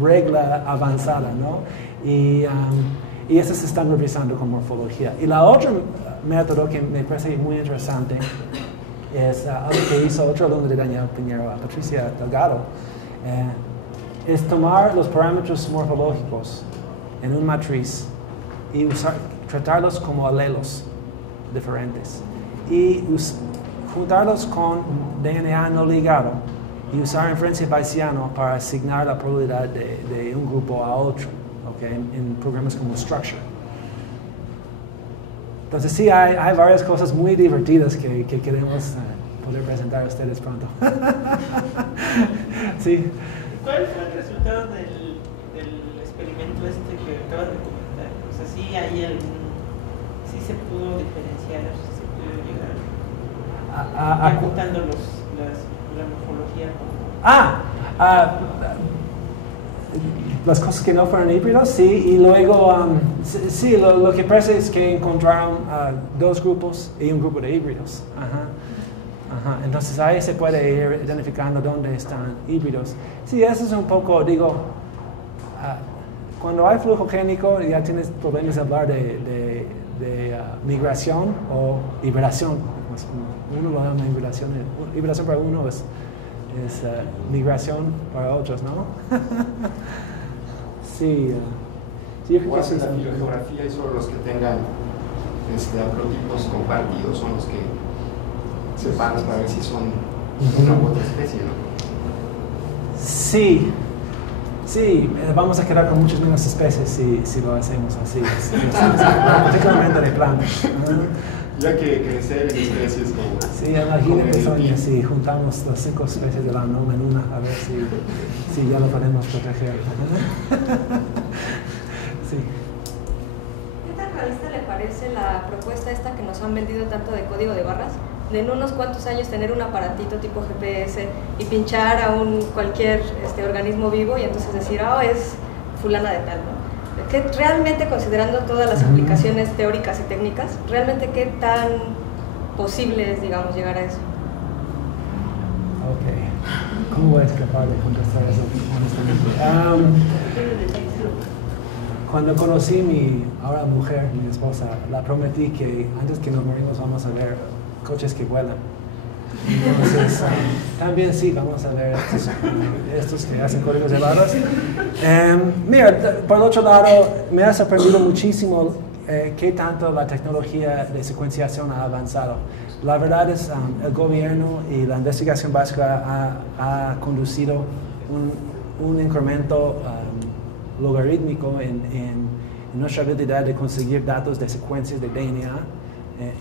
regla avanzada, ¿no? Y esas se están revisando con morfología. Y la otra método que me parece muy interesante es algo que hizo otro alumno de Daniel Piñero, Patricia Delgado, es tomar los parámetros morfológicos en una matriz y tratarlos como alelos diferentes y juntarlos con DNA no ligado y usar inferencia bayesiana para asignar la probabilidad de un grupo a otro, ¿okay? en programas como Structure. Entonces sí, hay varias cosas muy divertidas que queremos poder presentar a ustedes pronto. Sí. ¿Cuál fue el resultado del experimento que acabas de comentar? O sea, sí se pudo diferenciar, sí se pudo llegar apuntando la morfología. Las cosas que no fueron híbridos, sí, y luego, sí, lo que parece es que encontraron dos grupos y un grupo de híbridos. Entonces ahí se puede ir identificando dónde están híbridos. Sí, eso es un poco, digo, cuando hay flujo génico ya tienes problemas de hablar de migración o liberación. Uno lo llama liberación para uno es migración para otros, ¿no? Sí, yo creo que en la filogeografía y solo los que tengan haplotipos compartidos son los que separan para ver si son una u otra especie, ¿no? Sí, vamos a quedar con muchas menos especies si lo hacemos así, particularmente de plantas. Ya que crecer en especies como... Sí, imagínate, Sonia, si juntamos las 5 especies de la NOM en una, a ver si ya lo podemos proteger. Sí. ¿Qué tan realista le parece la propuesta esta que nos han vendido tanto de código de barras? De en unos cuantos años tener un aparatito tipo GPS y pinchar a cualquier organismo vivo y entonces decir, es fulana de tal, ¿no? Que realmente, considerando todas las aplicaciones teóricas y técnicas, realmente qué tan posible es, digamos, llegar a eso. Ok. ¿Cómo voy a escapar de contestar eso honestamente? Cuando conocí mi ahora mujer, mi esposa, la prometí que antes que nos morimos vamos a ver coches que vuelan. Entonces, también sí, vamos a ver estos que hacen códigos de barras. Mira, por el otro lado, me ha sorprendido muchísimo qué tanto la tecnología de secuenciación ha avanzado. La verdad es el gobierno y la investigación básica ha conducido un incremento logarítmico en nuestra habilidad de conseguir datos de secuencias de DNA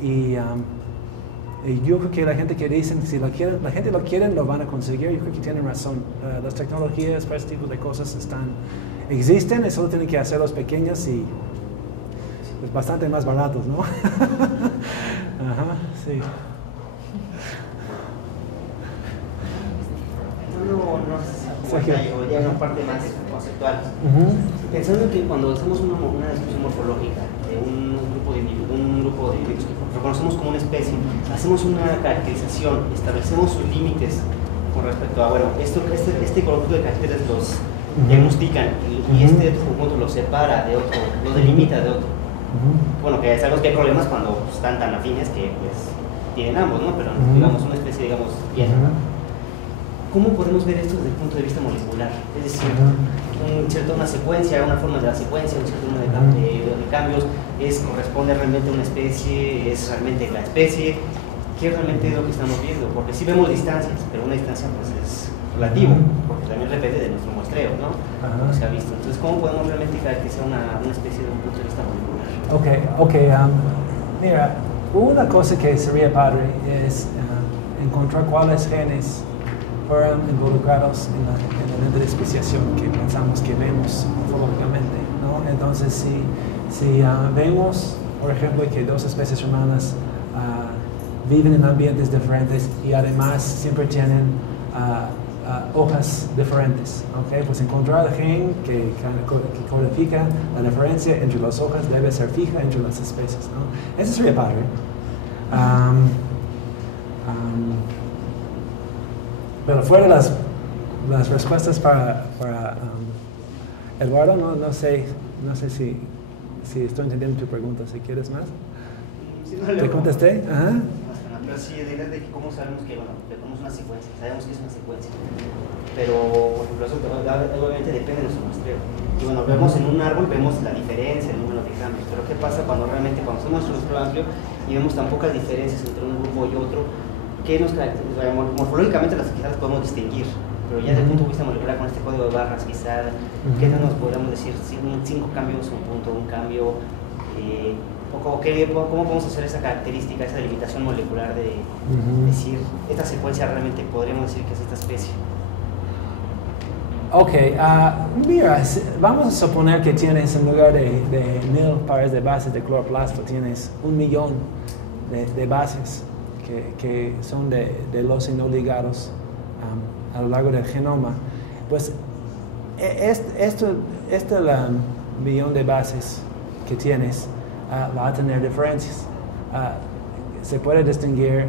y yo creo que la gente que dicen si la gente lo quiere, lo van a conseguir. Yo creo que tienen razón. Las tecnologías para este tipo de cosas existen, y solo tienen que hacerlos pequeños y pues, bastante más baratos, ¿no? Ajá, sí. O ya una parte más conceptual. Pensando que cuando hacemos una descripción morfológica de un grupo de individuos que reconocemos como una especie, hacemos una caracterización, establecemos sus límites con respecto a, este conjunto de caracteres los diagnostican y este otro conjunto los separa de otro, lo delimita de otro. Bueno, que sabemos que hay problemas cuando están tan afines que pues tienen ambos, ¿no? Pero digamos una especie, digamos, bien. ¿Cómo podemos ver esto desde el punto de vista molecular? Es decir, una secuencia, una forma de la secuencia, un cierto número de cambios, corresponde realmente a una especie, es realmente la especie, ¿qué realmente es lo que estamos viendo? Porque sí vemos distancias, pero una distancia pues es relativo, porque también depende de nuestro muestreo, ¿no? Como se ha visto. Entonces, ¿cómo podemos realmente caracterizar una especie desde un punto de vista molecular? Mira, una cosa que sería padre es encontrar cuáles genes fueron involucrados en la lente de especiación que pensamos que vemos morfológicamente, ¿no? Entonces, si vemos, por ejemplo, que dos especies humanas viven en ambientes diferentes y además siempre tienen hojas diferentes, ¿okay? Pues encontrar el gen que codifica la diferencia entre las hojas debe ser fija entre las especies, ¿no? Eso sería padre. Pero fuera las respuestas para Eduardo, no sé si estoy entendiendo tu pregunta. Si quieres más. ¿Te contesté? Ajá. Pero sí, la idea de que cómo sabemos que, bueno, le ponemos una secuencia, sabemos que es una secuencia. Pero, por ejemplo, eso obviamente depende de nuestro muestreo. Y bueno, vemos en un árbol, vemos la diferencia, el número de cambios. Pero ¿qué pasa cuando realmente, cuando hacemos nuestro muestreo amplio y vemos tan pocas diferencias entre un grupo y otro, ¿qué nos caracteriza? Morfológicamente las quizás podemos distinguir, pero ya desde el punto de vista molecular, con este código de barras, quizás, ¿qué nos podríamos decir? 5 cambios, un punto, un cambio. ¿Cómo podemos hacer esa característica, esa delimitación molecular de decir, esta secuencia realmente podríamos decir que es esta especie? Ok, mira, vamos a suponer que tienes en lugar de 1000 pares de bases de cloroplasto, tienes 1.000.000 de bases que son de los y no ligados a lo largo del genoma. Pues este millón de bases que tienes va a tener diferencias. Se puede distinguir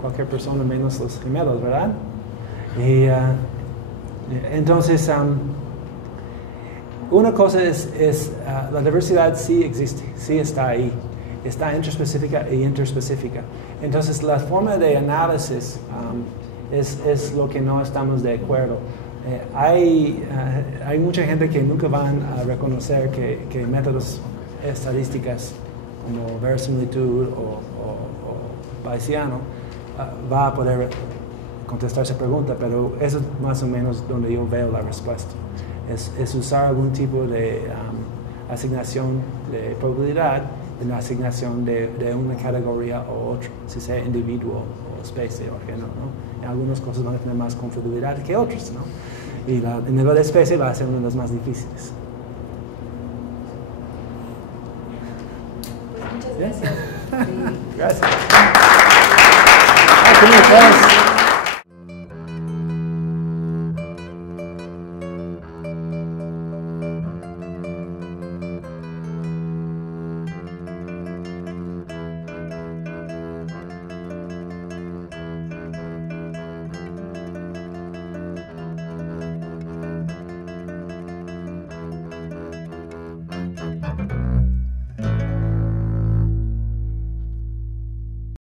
cualquier persona menos los gemelos, ¿verdad? Y entonces, una cosa es la diversidad sí existe, sí está ahí, está intraspecífica e interspecífica. Entonces, la forma de análisis es lo que no estamos de acuerdo. Hay mucha gente que nunca van a reconocer que métodos estadísticas como verosimilitud o bayesiano va a poder contestar esa pregunta, pero eso es más o menos donde yo veo la respuesta. Es usar algún tipo de asignación de probabilidad en la asignación de una categoría o otra, si sea individuo o especie o género, ¿no? En algunas cosas van a tener más confiabilidad que otras, ¿no? Y el nivel de especie va a ser uno de los más difíciles. Pues muchas gracias. Gracias.